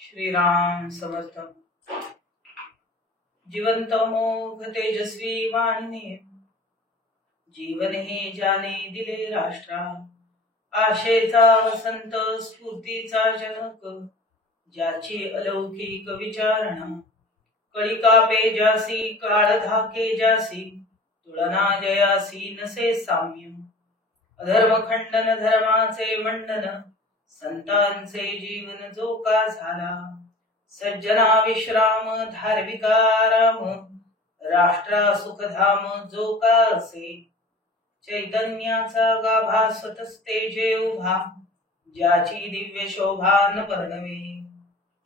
श्रीराम समर्थ. जिवंत मोघ तेजस्वी वाणीने जीवन हे ज्याने दिले राष्ट्रा. आशेचा वसंत स्फूर्तीचा जनक ज्याची अलौकिक विचारणा. कळिकापे जासी काळ धाके जासी तुलना जयासी नसे साम्य. अधर्म खंडन धर्माचे मंडन संतांचे जीवन जो का झाला. सज्जना विश्राम धार्मिका राम राष्ट्रा सुखधाम जो का असे. चैतन्याचा गाभा स्वतस्ते जे उभा ज्याची दिव्य शोभा न वर्णवे.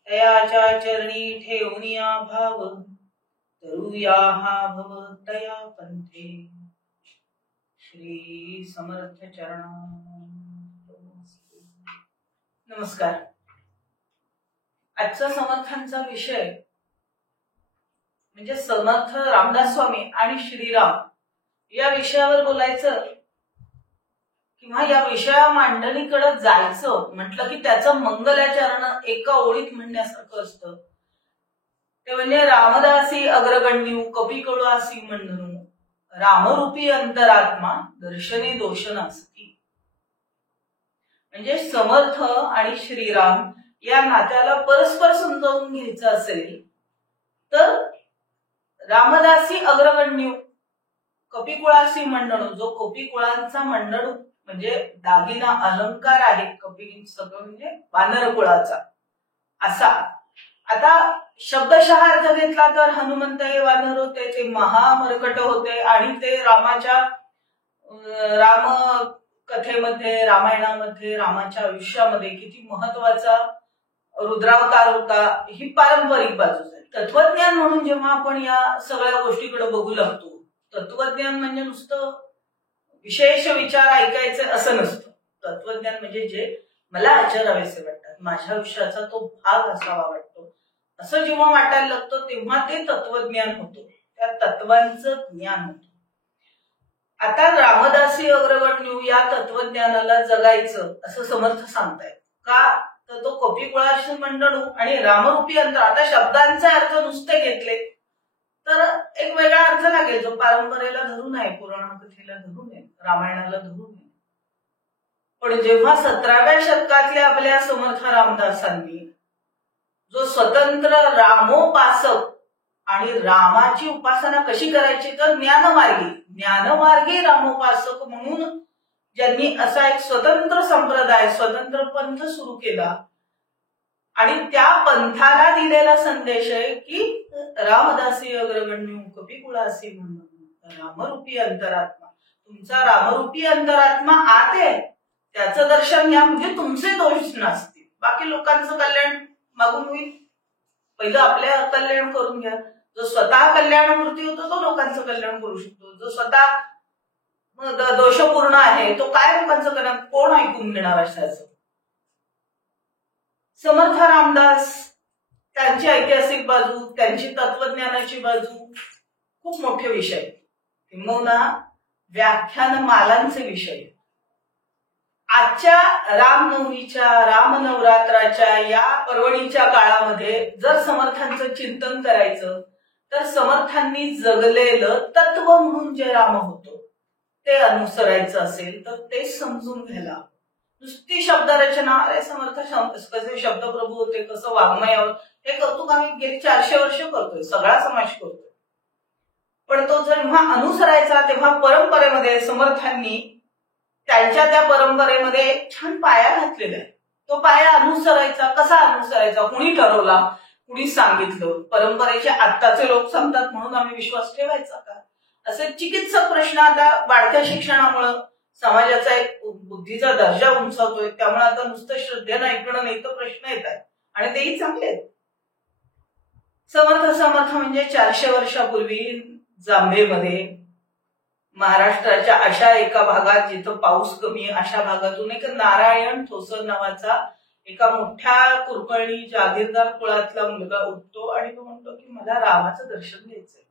तयाच्या चरणी ठेवूनिया भाव तरुया हा भव तया पंथे. श्री समर्थ चरणा. नमस्कार. आजचा समर्थांचा विषय म्हणजे समर्थ रामदास स्वामी आणि श्रीराम या विषयावर बोलायचं किंवा या विषया मांडणीकडे जायचं म्हटलं की त्याचं मंगलाचरण एका ओळीत म्हणण्यासारखं असतं. ते म्हणजे रामदासी अग्रगण्यू कपिकुळासी मंडनू रामरूपी अंतरात्मा दर्शने दोष नास्ती. म्हणजे समर्थ आणि श्रीराम या नात्याला परस्पर समजावून घ्यायचं असेल तर रामदासी अग्रगण्यू कपिकुळासी मंडणू जो कपिकुळांचा मंडणू म्हणजे दागिना अलंकार आहे. कपी सगळं म्हणजे वानर कुळाचा असा. आता शब्दशः अर्थ घेतला तर हनुमंत हे वानर होते, ते महामर्कट होते आणि ते रामाच्या राम कथेमध्ये रामायणामध्ये रामाच्या आयुष्यामध्ये किती महत्वाचा रुद्रावतार होता ही पारंपरिक बाजू आहे. तत्वज्ञान म्हणून जेव्हा आपण या सगळ्या गोष्टीकडे बघू लागतो, तत्वज्ञान म्हणजे नुसतं विशेष विचार ऐकायचे असं नसतं. तत्वज्ञान म्हणजे जे मला आचरावेसे वाटतात, माझ्या आयुष्याचा तो भाग असावा वाटतो असं जेव्हा वाटायला लागतं तेव्हा ते तत्वज्ञान होतं, त्या तत्वांचं ज्ञान होतं. आता रामदासी अग्रगण्यू या तत्वज्ञानाला जगायचं असं समर्थ सांगतायत. का तर तो कपिकुळाशी मंडणू आणि रामरूपी अंतर. आता शब्दांचे अर्थ नुसते घेतले तर एक वेगळा अर्थ लागेल जो परंपरेला धरून आहे, पुराण कथेला धरून आहे, रामायणाला धरून आहे. पण जेव्हा 17व्या शतकातल्या आपल्या समर्थ रामदासांनी जो स्वतंत्र रामोपासक आणि रामाची उपासना कशी करायची तर ज्ञानमार्गी रामोपासक म्हणून ज्यांनी असा एक स्वतंत्र संप्रदाय स्वतंत्र पंथ सुरू केला आणि त्या पंथाला दिलेला संदेश आहे की रामदासी अग्रगण्यू कपिकुळासी म्हणून रामरूपी अंतरात्मा. तुमचा रामरूपी अंतरात्मा आत आहे, त्याचं दर्शन घ्या म्हणजे तुमचे दोष नसतील. बाकी लोकांचं कल्याण मागून होईल, पहिलं आपल्या कल्याण करून घ्या. जो स्वतः कल्याणमूर्ती होतो तो लोकांचं कल्याण करू शकतो. जो स्वतः दोषपूर्ण आहे तो काय लोकांचं कल्याण कोण ऐकून घेणार अशाचं. समर्थ रामदास त्यांची ऐतिहासिक बाजू, त्यांची तत्वज्ञानाची बाजू खूप मोठे विषय, किंबहुना व्याख्यानमालांचे विषय. आजच्या रामनवमीच्या रामनवरात्राच्या या पर्वणीच्या काळामध्ये जर समर्थांचं चिंतन करायचं तर समर्थांनी जगलेलं तत्व म्हणून जे राम होतं ते अनुसरायचं असेल तर ते समजून घ्यायला. नुसती शब्दरचना अरे समर्थ कसे शब्दप्रभू होते, कसं वाङ्मयावर हे कौतुक आम्ही गेली 400 वर्ष करतोय, सगळा समाज करतोय. पण तो जेव्हा अनुसरायचा तेव्हा परंपरेमध्ये समर्थांनी त्यांच्या त्या परंपरेमध्ये एक छान पाया घातलेला आहे. तो पाया अनुसरायचा. कसा अनुसरायचा, कुणी ठरवला, कुणी सांगितलं, परंपरेचे आत्ताचे लोक सांगतात म्हणून आम्ही विश्वास ठेवायचा का, असे चिकित्सक प्रश्न आता वाढत्या शिक्षणामुळं समाजाचा एक बुद्धीचा दर्जा उंचावतोय, त्यामुळे आता नुसतं श्रद्धेनं ऐकणं नाही तर प्रश्न येत आहेत आणि तेही चांगले आहेत. समर्थ म्हणजे 400 वर्षापूर्वी जांभेमध्ये महाराष्ट्राच्या अशा एका भागात जिथं पाऊस कमी अशा भागातून एक नारायण ठोसर नावाचा एका मोठ्या कुरपळणी जागीरदार कुळातला मुलगा उठतो आणि तो म्हणतो की मला रामाचं दर्शन घ्यायचंय,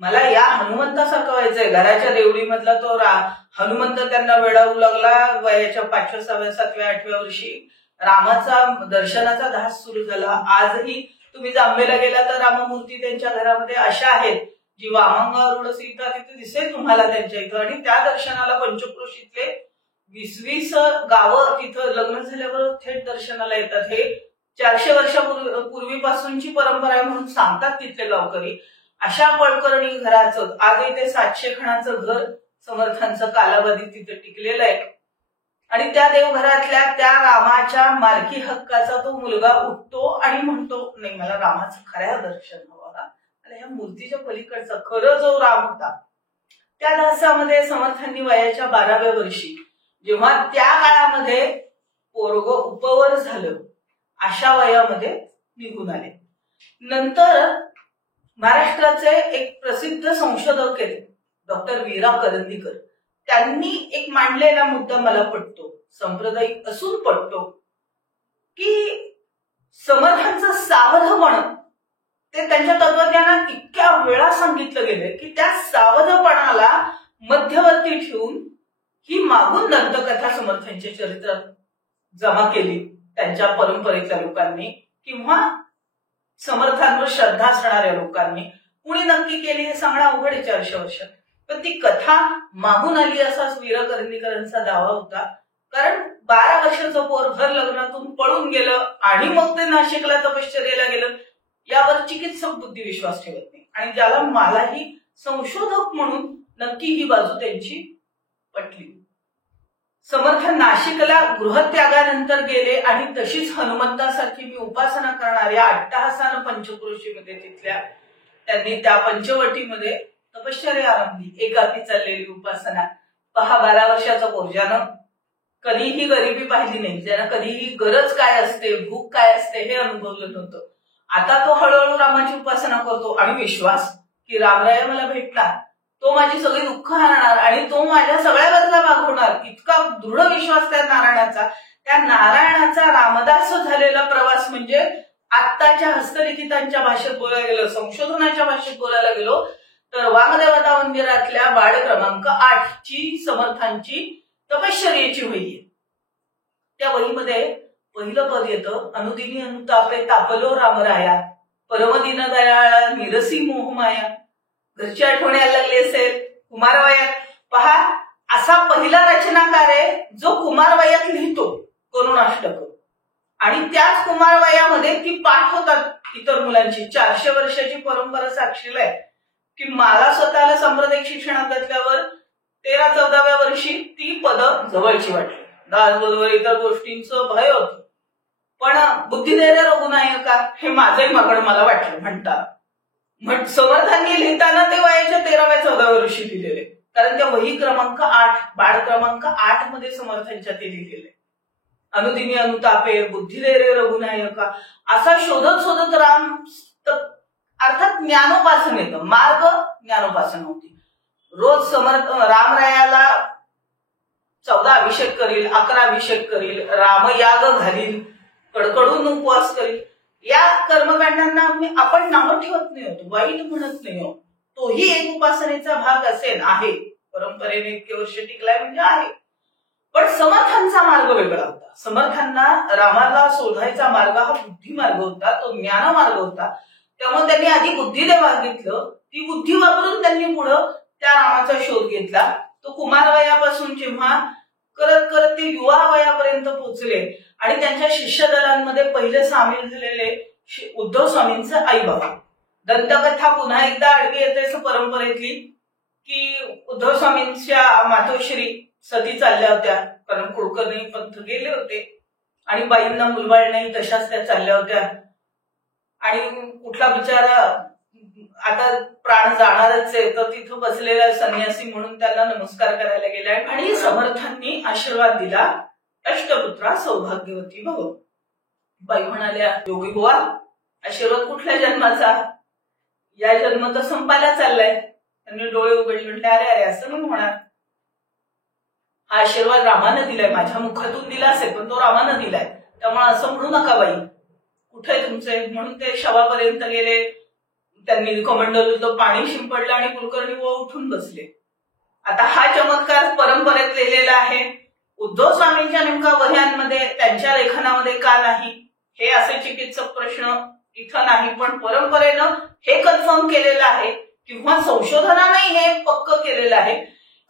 मला या हनुमंतासारखं व्हायचंय. घराच्या देवडीमधला तो हनुमंत त्यांना वेडावू लागला वयाच्या 5व्या 6व्या 7व्या 8व्या वर्षी रामाचा दर्शनाचा ध्यास सुरू झाला. आजही तुम्ही जांभेला गेला तर राममूर्ती त्यांच्या घरामध्ये अशा आहेत जी वामंगारूढ सीता तिथे दिसेल तुम्हाला त्यांच्या इथं. आणि त्या दर्शनाला पंचक्रोशीतले 20 गावं तिथं लग्न झाल्यावर थेट दर्शनाला येतात. हे 400 वर्षापूर्वीपासूनची परंपरा आहे म्हणून सांगतात तिथले गावकरी. अशा पळकरणी घराचं आजही ते 700 खणाचं घर समर्थांचं कालावधी तिथे टिकलेलं आहे. आणि त्या देवघरातल्या त्या रामाच्या मालकी हक्काचा तो मुलगा उठतो आणि म्हणतो नाही मला रामाचं खऱ्या दर्शन हवं आणि ह्या मूर्तीच्या पलीकडचा खरं जो राम होता. त्या ध्यासामध्ये समर्थांनी वयाच्या 12व्या वर्षी जेव्हा त्या काळामध्ये पोरग उपवर झालं अशा वयामध्ये निघून आले. नंतर महाराष्ट्राचे एक प्रसिद्ध संशोधक आहेत डॉक्टर वीरा करंदीकर. त्यांनी एक मांडलेला मुद्दा मला पटतो, सांप्रदायिक असून पटतो, की समर्थांचं सावधपण ते त्यांच्या तत्वज्ञानात इतक्या वेळा सांगितलं गेलं की त्या सावधपणाला मध्यवर्ती ठेवून ही मागून दंतकथा समर्थांच्या चरित्रात जमा केली त्यांच्या परंपरेतल्या लोकांनी किंवा समर्थांवर श्रद्धा असणाऱ्या लोकांनी. कुणी नक्की केली हे सांगणं अवघड आहे 400 वर्षात. पण ती कथा मागून आली असा वीरा करंदीकरांचा दावा होता. कारण 12 वर्षाचं पोर भर लग्नातून पळून गेलं आणि मग ते नाशिकला तपश्चर्येला गेलं यावर चिकित्सक बुद्धी विश्वास ठेवत नाही. आणि ज्याला मलाही संशोधक म्हणून नक्की ही बाजू त्यांची पटली. समर्थ नाशिकला गृहत्यागानंतर गेले आणि तशीच हनुमंतासारखी मी उपासना करणाऱ्या अट्टहासानं पंचक्रोशीमध्ये तिथल्या त्यांनी त्या पंचवटीमध्ये तपश्चर्या आरंभली. एकाकी चाललेली उपासना. 12 वर्षाचा पोर ज्यानं कधीही गरिबी पाहिली नाही, ज्यानं कधीही गरज काय असते भूक काय असते हे अनुभवलं नव्हतं, आता तो हळूहळू रामाची उपासना करतो आणि विश्वास की रामराय मला भेटला, तो माझी सगळी दुःख हरणार आणि तो माझ्या सगळ्या गरजा भागवणार, इतका दृढ विश्वास त्या नारायणाचा. त्या नारायणाचा रामदास झालेला प्रवास म्हणजे आत्ताच्या हस्तलिखितांच्या भाषेत बोलायला गेलो, संशोधनाच्या भाषेत बोलायला गेलो तर वामदेवता मंदिरातल्या वाड क्रमांक 8 ची समर्थांची तपश्चर्येची वही आहे. त्या वहीमध्ये पहिलं पद येतं, अनुदिनी अनुतापे तापलो रामराया, परमदिन दयाळा निरसी मोहमाया. घरची आठवण यायला लागली असेल कुमारवयात. पहा, असा पहिला रचनाकार आहे जो कुमारवयात लिहितो करुणाष्टक. आणि त्याच कुमारवयामध्ये ती पाठ होतात इतर मुलांची. 400 वर्षाची परंपरा साक्षीला आहे की मला स्वतःला सांप्रदायिक शिक्षणात घातल्यावर 13-14व्या वर्षी ती पदं जवळची वाटली. दासबोधवर इतर गोष्टींचं भय होतं, पण बुद्धिधैर्य रघुनायका हे माझंही मगड मला वाटलं म्हणता. समर्थांनी लिहिताना ते वयाच्या 13व्या-14व्या वर्षी लिहिलेले, कारण त्या वही क्रमांक 8 बाळ क्रमांक 8 मध्ये समर्थांच्या ते लिहिलेले. अनुदिनी अनुतापे बुद्धिधैर्य रघुनायका असा शोधत राम, अर्थात ज्ञानोपासनेचं मार्ग ज्ञानोपासना होती. रोज समर्थ रामरायाला 14 अभिषेक करील, 11 अभिषेक करील, रामयाग घालील, कडकडून उपवास करील. या कर्मकांडांना आपण नाव ठेवत नाही होतो, वाईट म्हणत नाही आहोत. तोही एक उपासनेचा भाग असेल, आहे, परंपरेने इतके वर्ष टिकलाय म्हणजे आहे. पण समर्थांचा मार्ग वेगळा होता. समर्थांना रामाला शोधायचा मार्ग हा बुद्धी मार्ग होता, तो ज्ञान मार्ग होता. त्यामुळे त्यांनी आधी बुद्धीने मागितलं, ती बुद्धी वापरून त्यांनी पुढं त्या रामाचा शोध घेतला. तो कुमारवयापासून जेव्हा करत करत ते युवा वयापर्यंत पोहोचले आणि त्यांच्या शिष्य दलांमध्ये पहिले सामील झालेले उद्धव स्वामींचे आई बाबा. दंतकथा पुन्हा एकदा आडवी येते असं परंपरेतली की उद्धव स्वामींच्या मातोश्री सती चालल्या होत्या, कारण कुळकर्णी पंथ गेले होते आणि बाईंना मुलबाळ नाही तशाच त्या चालल्या होत्या. आणि कुठला बिचारा आता प्राण जाणारच आहे तर तिथं बसलेला संन्यासी म्हणून त्यांना नमस्कार करायला गेला आणि समर्थांनी आशीर्वाद दिला, अष्टपुत्रा सौभाग्यवती भव. बाई म्हणाल्या, योगी बुवा आशीर्वाद कुठल्या जन्माचा, या जन्म तर संपायला चाललाय. त्यांनी डोळे उघडले, म्हटले अरे अरे असं नाही होणार, हा आशीर्वाद रामानं दिलाय, माझ्या मुखातून दिला असेल पण तो रामानं दिलाय, त्यामुळे असं म्हणू नका बाई, कुठे तुमचे. म्हणून ते शवापर्यंत गेले, त्यांनी कमंडलूचं पाणी शिंपडलं आणि कुलकर्णी उठून बसले. आता हा चमत्कार परंपरेत लिहिलेला आहे. उद्धव स्वामींच्या नेमका वह्यांमध्ये त्यांच्या लेखनामध्ये का नाही, हे असे चिकित्सक प्रश्न इथं नाही, पण परंपरेनं हे कन्फर्म केलेलं आहे किंवा संशोधनाने हे पक्क केलेलं आहे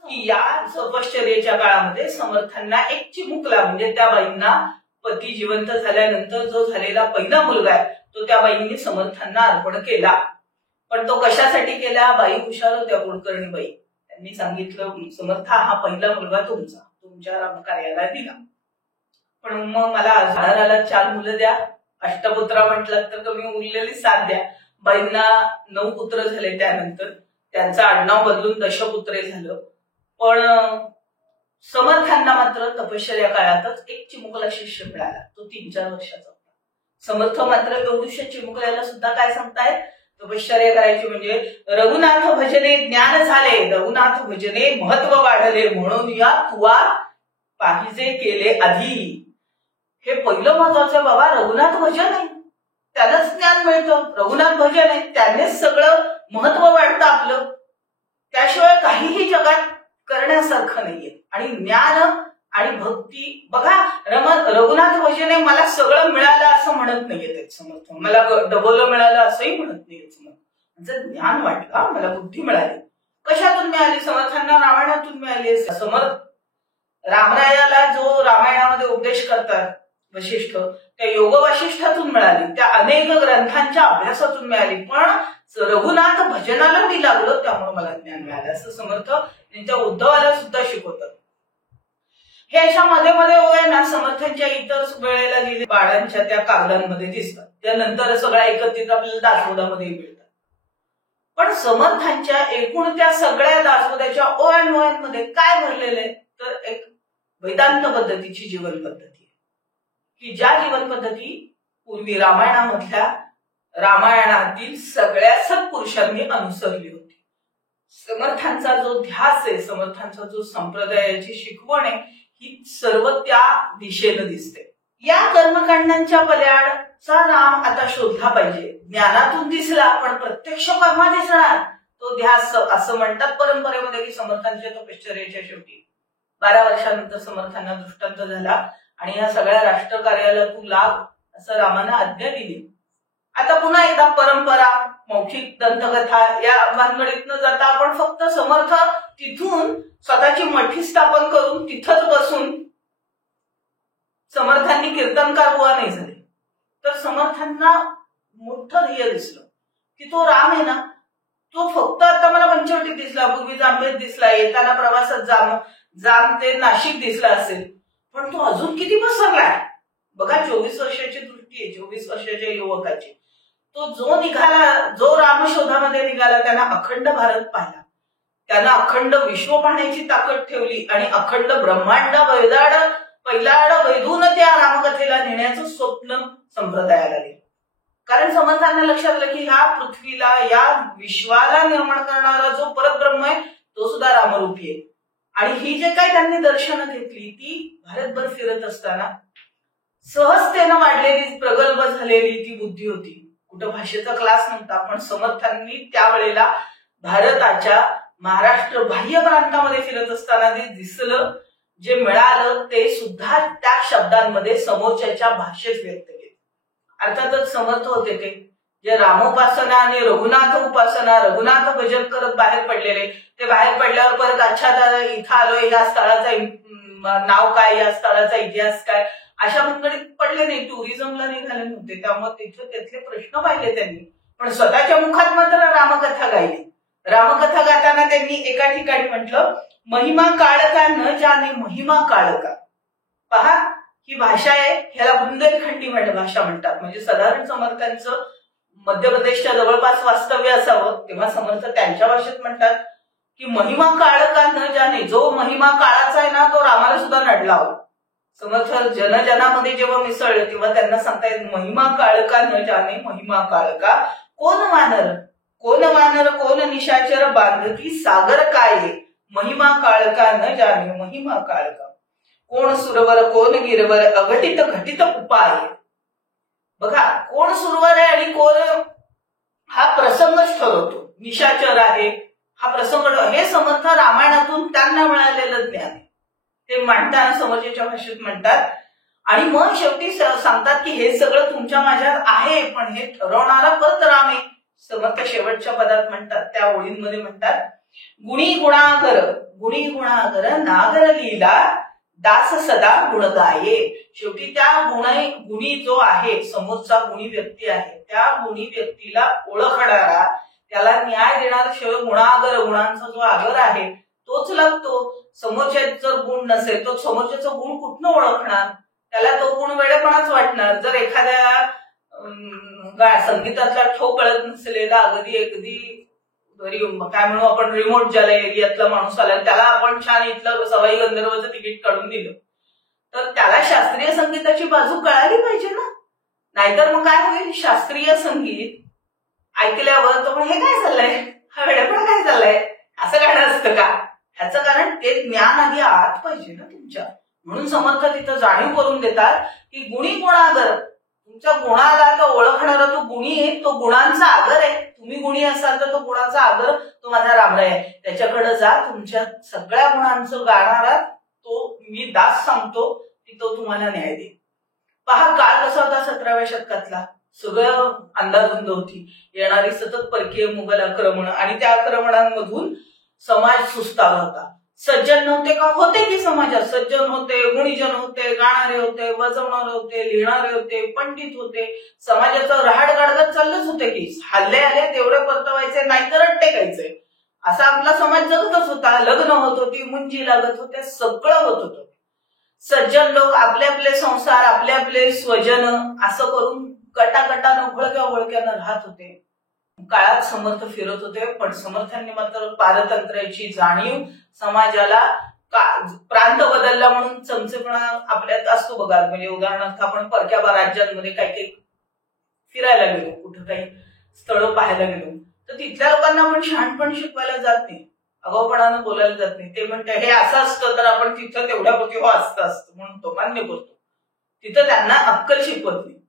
की या तपश्चर्येच्या काळामध्ये समर्थांना एक चिमुकला, म्हणजे त्या बाईंना पती जिवंत झाल्यानंतर जो झालेला पहिला मुलगा आहे तो त्या बाईंनी समर्थांना अर्पण केला. पण तो कशासाठी केला? बाई हुशार होत्या, कुलकर्णी बाई. त्यांनी सांगितलं समर्था हा पहिला मुलगा तुमच्या कार्याला दिला, पण मग मला झाडाला 4 मुलं द्या, अष्टपुत्रा म्हटलं तर कमी उरलेली 7 द्या. बाईंना 9 पुत्र झाले, त्यानंतर त्यांचं आडनाव बदलून दशपुत्रे झालं. पण समर्थांना मात्र तपश्चर्या काळातच एक चिमुकला शिष्य मिळाला, तो 3-4 वर्षाचा होता. समर्थ मात्र एवढ्याशा चिमुकल्याला सुद्धा काय सांगतायत, तपश्चर्या करायची म्हणजे रघुनाथ भजने ज्ञान झाले, रघुनाथ भजने महत्व वाढले, म्हणून या तुवा पाहिजे केले आधी. हे पहिलं महत्वाचं बाबा, रघुनाथ भजन आहे त्यालाच ज्ञान मिळतं, रघुनाथ भजन आहे त्यानेच सगळं महत्व वाढतं आपलं, त्याशिवाय काहीही जगात करण्यासारखं नाहीये. आणि ज्ञान आणि भक्ती बघा, रघुनाथ भजने मला सगळं मिळालं असं म्हणत नाहीये समर्थ, मला डबल मिळालं असंही म्हणत नाहीये समर्थ. म्हणजे ज्ञान वाटलं, मला बुद्धी मिळाली. कशातून मिळाली? समर्थांना रामायणातून मिळाली. समर्थ रामरायाला जो रामायणामध्ये उपदेश करतात वशिष्ठ, त्या योग वाशिष्ठातून मिळाली, त्या अनेक ग्रंथांच्या अभ्यासातून मिळाली, पण रघुनाथ भजनाला मी लागलो त्यामुळे मला ज्ञान मिळालं, असं समर्थ त्यांच्या उद्धवाला सुद्धा शिकवतात. हे अशा मध्ये मध्ये ओव्या ना समर्थांच्या इतर वेळेला लिहिले बाळांच्या त्या कागदांमध्ये दिसतात, त्यानंतर सगळ्या एकत्रित आपल्याला दासबोधामध्ये मिळतात. पण समर्थांच्या एकूण त्या सगळ्या दासबोधाच्या ओव्यांमध्ये काय भरलेलं आहे, तर एक वेदांत पद्धतीची जीवन पद्धती, की ज्या जीवन पद्धती पूर्वी रामायणातील सगळ्या सत्पुरुषांनी अनुसरली होती. समर्थांचा जो ध्यास आहे, समर्थांचा जो संप्रदायाची शिकवण आहे, ही सर्व त्या दिशेनं दिसते. या कर्मकांडांच्या पल्याडचा राम आता शोधला पाहिजे. ज्ञानातून दिसला, पण प्रत्यक्ष केव्हा दिसणार तो ध्यास, असं म्हणतात परंपरेमध्ये की समर्थांच्या तपश्चर्येच्या शेवटी 12 वर्षानंतर समर्थांना दृष्टांत झाला आणि या सगळ्या राष्ट्रकार्याला तू लाग असं रामानं आज्ञा दिली. आता पुन्हा एकदा परंपरा, मौखिक दंतकथा या भानगडीत न जाता आपण फक्त समर्थ तिथून स्वतःची मठी स्थापन करून तिथंच बसून समर्थांनी कीर्तनकार बुवा नाही झाले, तर समर्थांना मोठं ध्येय दिसलं की तो राम आहे ना, तो फक्त आता मला पंचवटीत दिसला, पूर्वी जांभेत दिसला, येताना प्रवासात जाम ते नाशिक दिसला असेल, पण तो अजून किती पसरलाय बघा. 24 वर्षाची दृष्टी आहे, 24 वर्षाच्या युवकाची. तो जो रामशोधामध्ये निघाला त्यानं अखंड भारत पाहिला, त्यानं अखंड विश्व पाहण्याची ताकद ठेवली आणि अखंड ब्रह्मांड पैलाड वैधून त्या रामकथेला नेण्याचं स्वप्न संप्रदायाला दिलं. कारण समर्थांना लक्षात आलं की ह्या पृथ्वीला, या विश्वाला निर्माण करणारा जो परब्रह्म आहे तो सुद्धा रामरूपी आहे. आणि ही जे काही त्यांनी दर्शनं घेतली ती भारतभर फिरत असताना सहजतेनं वाढलेली, प्रगल्भ झालेली ती बुद्धी होती. कुठं भाषेचा क्लास नव्हता, पण समर्थांनी त्यावेळेला भारताच्या महाराष्ट्र बाह्य प्रांतामध्ये फिरत असताना जे दिसलं, जे मिळालं, ते सुद्धा त्या शब्दांमध्ये समोरच्याच्या भाषेत व्यक्त केले. अर्थातच समर्थ होते ते जे रामोपासना आणि रघुनाथ उपासना, रघुनाथ भजन करत बाहेर पडलेले, ते बाहेर पडल्यावर परत अच्छा इथं आलोय, या स्थळाचं नाव काय, या स्थळाचा इतिहास काय, अशा भानगडीत पडले नाही, टुरिझमला निघाले नव्हते. त्यामुळे तिथे त्यातले प्रश्न पाहिले त्यांनी, पण स्वतःच्या मुखात मात्र रामकथा गायली. रामकथा गाताना त्यांनी एका ठिकाणी म्हटलं, महिमा काळका न जाने महिमा काळका. पहा, ही भाषा आहे, ह्याला बुंदेलखंडी भाषा म्हणतात. म्हणजे साधारण समर्थांचं मध्य प्रदेशच्या जवळपास वास्तव्य असावं, तेव्हा समर्थ त्यांच्या भाषेत म्हणतात की महिमा काळका न जाने, जो महिमा काळाचा आहे ना तो रामाला सुद्धा नडला हवा. समर्थ जनजनामध्ये जेव्हा मिसळले तेव्हा त्यांना सांगता येत, महिमा काळका न जाने महिमा काळका, कोण वानर कोण निशाचर बांधती सागर काय, महिमा काळका न जाने महिमा काळका, कोण सुरवर कोण गिरवर अघटित घटित उपाय. बघा, कोण सुरवर आहे आणि कोण हा प्रसंगच ठरवतो, निशाचर आहे हा प्रसंग, हे समर्थ रामायणातून त्यांना मिळालेलं ज्ञान आहे. ते मांडताना समोरच्या भाषेत म्हणतात. आणि मग शेवटी सांगतात की हे सगळं तुमच्या माझ्यात आहे, पण हे ठरवणारा परत राम आहे. समर्थ शेवटच्या पदात म्हणतात, त्या ओळींमध्ये म्हणतात, गुणी गुणागर नागर लीला दास सदा गुण गाये. शेवटी त्या गुणी जो आहे, समोरचा गुणी व्यक्ती आहे, त्या गुणी व्यक्तीला ओळखणारा, त्याला न्याय देणारा शेवट गुणागर, गुणांचा जो आगर आहे तोच लागतो. समोरच्यात जर गुण नसेल तो समोरच्याचा गुण कुठनं ओळखणार? त्याला तो गुण वेळेपणाच वाटणार. जर एखाद्या संगीतातला ठोक कळत नसलेला अगदी काय म्हणू आपण, रिमोट ज्याला एरियातला माणूस आला, त्याला आपण छान इथलं सवाई गंधर्वचं तिकीट काढून दिलं, तर त्याला शास्त्रीय संगीताची बाजू कळाली पाहिजे ना. नाहीतर मग काय होईल, शास्त्रीय संगीत ऐकल्यावर तो हे काय चाललंय, हा वेळेपणा काय चाललंय, असं गाणं असतं का? ह्याचं कारण ते ज्ञान आधी आत पाहिजे ना तुमच्या. म्हणून समर्थ तिथं जाणीव करून देतात की गुणी गुणागर, तुमच्या गुणाला तो ओळखणारा तो गुणी आहे, तो गुणांचा आगर आहे. तुम्ही गुणी असाल तर तो गुणांचा आगर, तो माझा रामराय आहे, त्याच्याकडे जा. तुमच्या सगळ्या गुणांचं गाणारा तो मी दास सांगतो की तो तुम्हाला न्याय देईल. पहा काळ कसा होता 17व्या शतकातला, सगळं अंदाधुंद होती. येणारी सतत परकीय मुघल आक्रमण, आणि त्या आक्रमणांमधून समाज सुस्तावला होता. सज्जन नव्हते का? होते की समाजात सज्जन होते, गुणीजन होते, गाणारे होते, वाजवणारे होते, लिहिणारे होते, पंडित होते. समाजाचं रहाड गाडगत चाललंच होते की हल्ले आले तेवढे परतवायचे, नाहीतर टेकायचे. असा आपला समाज जगतच होता. लग्न होत होती, मुंजी लागत होते, सगळं होत होतं. सज्जन लोक आपले आपले संसार, आपले आपले स्वजन असं करून गटागटानं घोळक्यानं राहत होते. काळात समर्थ फिरत होते, पण समर्थांनी मात्र पारतंत्र्याची जाणीव, समाजाला प्रांत बदलला म्हणून चमचेपणा आपल्यात असतो बघा. म्हणजे उदाहरणार्थ आपण परक्या राज्यांमध्ये काही फिरायला गेलो, कुठं काही स्थळं पाहायला गेलो, तर तिथल्या लोकांना आपण शहाणपण शिकवायला जात नाही, अगाऊपणानं बोलायला जात नाही. ते म्हणतात हे असं असतं तर आपण तिथं तेवढ्यापुरती हो असतं म्हणून तो मान्य करतो. तिथं त्यांना अक्कल शिकवत नाही.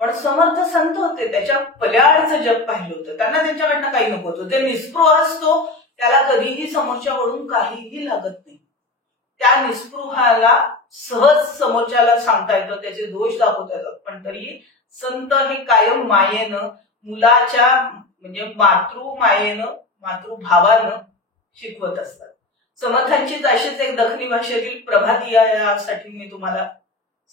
पण समर्थ संत होते, त्याच्या पल्याडचं जग पाहिलं होतं, त्यांना त्यांच्याकडनं काही नको होतं. ते निस्पृह असतो, त्याला कधीही समोरच्याकडून काहीही लागत नाही. त्या निस्पृहाला सहज समोरच्याला सांगता येतं, त्याचे दोष दाखवता येतात. पण तरीही संत हे कायम मायेनं, मुलाच्या म्हणजे मातृमायेनं, मातृभावानं शिकवत असतात. समर्थांचीच अशीच एक दखनी भाषेतील प्रभाती यासाठी मी तुम्हाला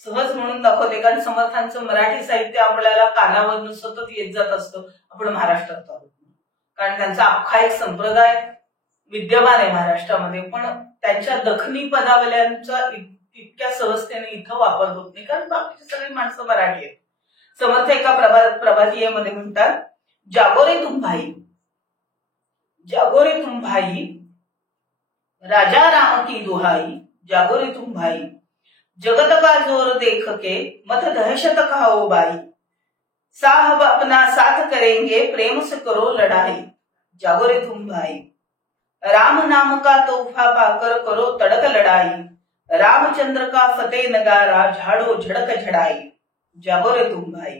सहज म्हणून दाखवते, कारण समर्थांचं मराठी साहित्य आपल्याला कानावरून सतत येत जात असतं. आपण महाराष्ट्रात आहोत, कारण त्यांचा अख्खा एक संप्रदाय विद्यमान आहे महाराष्ट्रामध्ये, पण त्यांच्या दखनी पदावल्यांचा इतक्या सहजतेने इथं वापर होत नाही, कारण बाकीची सगळी माणसं मराठी आहेत. समर्थ एका प्रभातीयेमध्ये म्हणतात, जागोरे तुम भाई राजा राम की दुहाई, जागोरे तुम भाई जगत का जोर देख के मत दहशत खाओ बाई, साहब अपना साथ करेंगे प्रेम से करो लड़ाई, जागो रे तुम भाई राम नाम का तोहफा पाकर करो तड़क लड़ाई, रामचंद्र का फतेह नगारा झाड़ो झड़क झड़ाई, जागो रे तुम भाई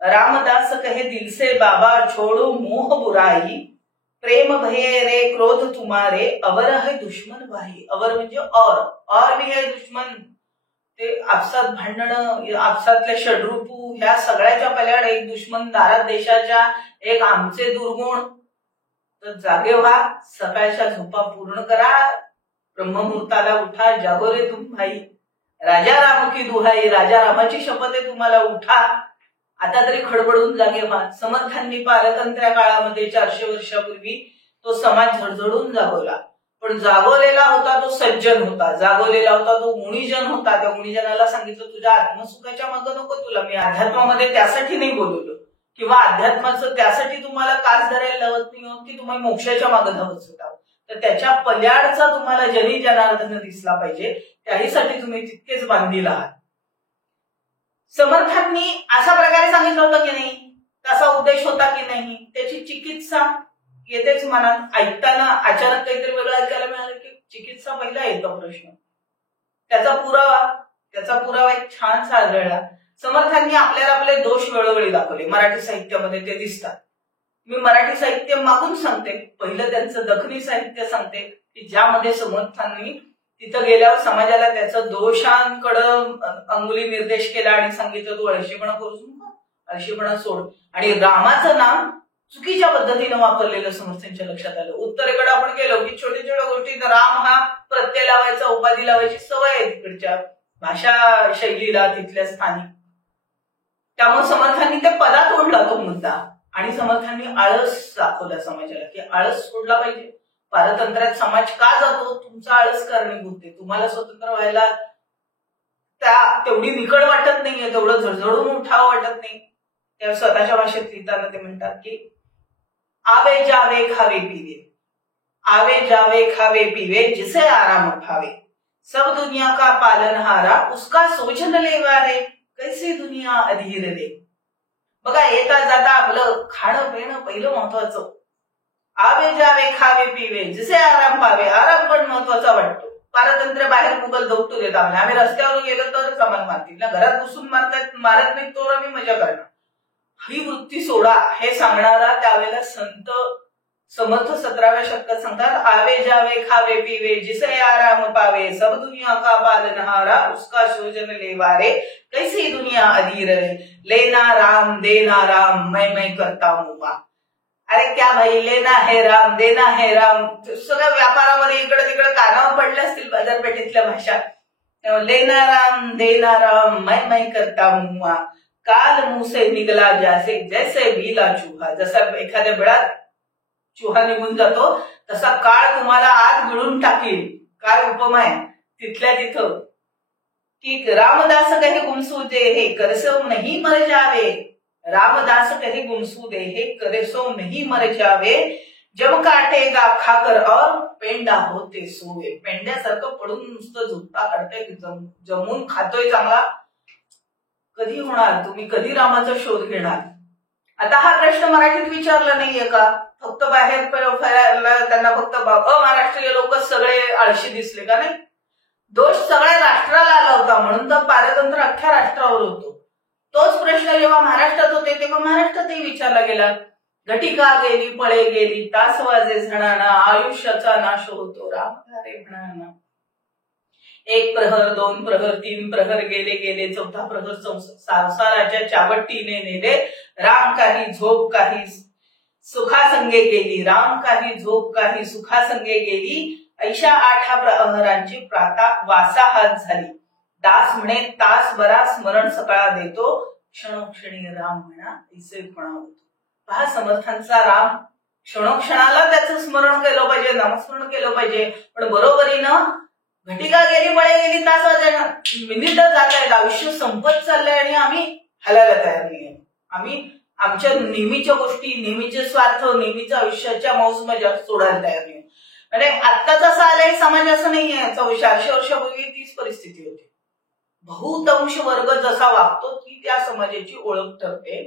रामदास कहे दिल से बाबा छोड़ो मोह बुराई, प्रेम भये रे क्रोध तुम्हारे अवर है दुश्मन भाई. अवर म्हणजे और भी है दुश्मन. ते आपसात भांडणं, आपसातले षड्रूपू, ह्या सगळ्याच्या पल्याड एक दुश्मन दारात देशाच्या, एक आमचे दुर्गुण. तर जागे व्हा, सकाळच्या झोपा पूर्ण करा, ब्रह्ममुहूर्ताला उठा, जागो रे तुम भाई राजा राम की दुहाई, राजा रामाची शपथ आहे तुम्हाला, उठा आता तरी खडबडून जागे व्हा. समर्थांनी पारतंत्र्या काळामध्ये 400 वर्षापूर्वी तो समाज झडझडून जागवला, पण जागवलेला होता तो सज्जन होता, जागवलेला होता तो गुणीजन होता. त्या गुणीजनाला सांगितलं, तुझ्या आत्मसुखाच्या मागं नको, तुला मी अध्यात्मामध्ये त्यासाठी नाही बोलवलं, किंवा अध्यात्माचं त्यासाठी तुम्हाला कास धरायला लावत नाही होत की तुम्ही मोक्षाच्या मागं धावत होता. तर त्याच्या पल्याडचा तुम्हाला जनी जनार्दन दिसला पाहिजे, त्याहीसाठी तुम्ही तितकेच बांधील आहात. समर्थांनी अशा प्रकारे सांगितलं होतं की नाही, तसा उद्देश होता की नाही, त्याची चिकित्सा येतेच मनात. ऐकताना अचानक काहीतरी वेगळं ऐकायला मिळालं की चिकित्सा पहिला येतो प्रश्न. त्याचा पुरावा एक छानसा आढळला. समर्थांनी आपल्याला आपले दोष वेळोवेळी दाखवले, मराठी साहित्यामध्ये ते दिसतात. मी मराठी साहित्य मागून सांगते, पहिलं त्यांचं दखनी साहित्य सांगते की ज्यामध्ये समर्थांनी तिथं गेल्यावर समाजाला त्याचं दोषांकडं अंगुली निर्देश केला आणि सांगितलं तू आळशीपणा करूच नको, आळशीपणा सोड. आणि रामाचं नाम चुकीच्या पद्धतीनं वापरलेलं समर्थांच्या लक्षात आलं. उत्तरेकडे आपण गेलो की छोट्या छोट्या गोष्टीत राम हा प्रत्यय लावायचा, उपाधी लावायची सवय आहे तिकडच्या भाषा शैलीला तिथल्या स्थानिक. त्यामुळे समर्थांनी त्या पदात ओढला तो मुद्दा आणि समर्थांनी आळस दाखवला समाजाला की आळस सोडला पाहिजे. पारतंत्र्यात समाज का जातो? तुमचा आळस कारणीभूत आहे. तुम्हाला स्वतंत्र व्हायला तेवढी निकड वाटत नाहीये, तेवढं झडझडून उठावं वाटत नाही. त्या स्वतःच्या भाषेत लिहिताना ते म्हणतात की आवे जावे खावे पीवे, आवे जावे खावे पीवे जिसे आराम भावे, सब दुनिया का पालनहारा उसका सोचन लेवा रे, कैसी दुनिया अधीर रे. बघा येता जाता आपलं खाणं पिणं पहिलं महत्वाचं. आवे जावे खावे पिवे जिसे आराम पावे, आराम पण महत्वाचा वाटतो. पारतंत्र्य बाहेर मुघल धोपटू देत आम्ही रस्त्यावर गेलो तर सामान मारतील ना, घरात बसून मारत नाही तो आम्ही मजा करणार. ही वृत्ती सोडा हे सांगणारा त्यावेळेला संत समर्थ 17व्या शतकात सांगतात आवे जावे खावे पिवे जिसे आराम पावे, सब दुनिया का पालनहारा उसका सोचन लेवा रे, कैसी दुनिया अधीर रे, लेना राम देना राम मैं करता हूँ. अरे क्या भाई, लेना है राम देना है राम, सगळ्या व्यापारामध्ये इकडे तिकडे कानावर पडले असतील बाजारपेठेतल्या भाषा. लेना राम देना राम मैं करता हूँ, काल मुंह से निघला जैसे बीला चूहा. जसा एखाद्या बिळात चुहा निघून जातो तसा काळ तुम्हाला आत गिळून टाकील. काय उपमा आहे तिथल्या तिथं की रामदास कहे गुमसू दे हे करसो नहीं मर जावे, रामदास कहे गुमसू दे हे करसो नहीं मर जावे, जब काटेगा खाकर और पेंडा होते सोवे. पेंड्यासारखं पडून नुसतं झुकता काढतोय, जमून खातोय चांगला. कधी होणार? तुम्ही कधी रामाचा शोध घेणार? आता हा प्रश्न मराठीत विचारला नाहीये का? फक्त बाहेर फिरायला त्यांना फक्त महाराष्ट्रीय लोक सगळे आळशी दिसले का? नाही, दोष सगळ्या राष्ट्राला आला होता म्हणून तर पारतंत्र्य अख्ख्या राष्ट्रावर होतो. तोच प्रश्न जेव्हा महाराष्ट्रात होते तेव्हा महाराष्ट्रातही विचारला गेला. घटिका गेली पळे गेली तास वाजे झणाना, आयुष्याचा नाश होतो राम रे म्हणाना. एक प्रहर दोन प्रहर तीन प्रहर गेले गेले, चौथा प्रहर संसाराच्या चावटीने नेले, राम काही झोप काही सुखासंगे गेली, राम काही झोप काही सुखासंगे गेली, ऐशा आठा प्रहरांची प्राता वासाहात झाली, दास म्हणे तास बरा स्मरण सकाळा देतो, क्षणोक्षणी राम म्हणा ऐसेपणा होतो. पहा समर्थांचा राम क्षणोक्षणाला त्याचं स्मरण केलं पाहिजे, नामस्मरण केलं पाहिजे. पण बरोबरीनं घटिका गेली पळे गेली तास वाजेना, मिनिट जात आहेत, आयुष्य संपत चाललंय आणि आम्ही हलायला तयार नाहीये. आम्ही आमच्या नेहमीच्या गोष्टी, नेहमीचे स्वार्थ, नेहमीच्या आयुष्याच्या मौज मजा सोडायला तयार नाही. म्हणजे आत्ता जसं आलंय समाज असं नाहीये, 400 वर्षापूर्वी तीच परिस्थिती होती. बहुतांश वर्ग जसा वागतो ती त्या समाजाची ओळख ठरते.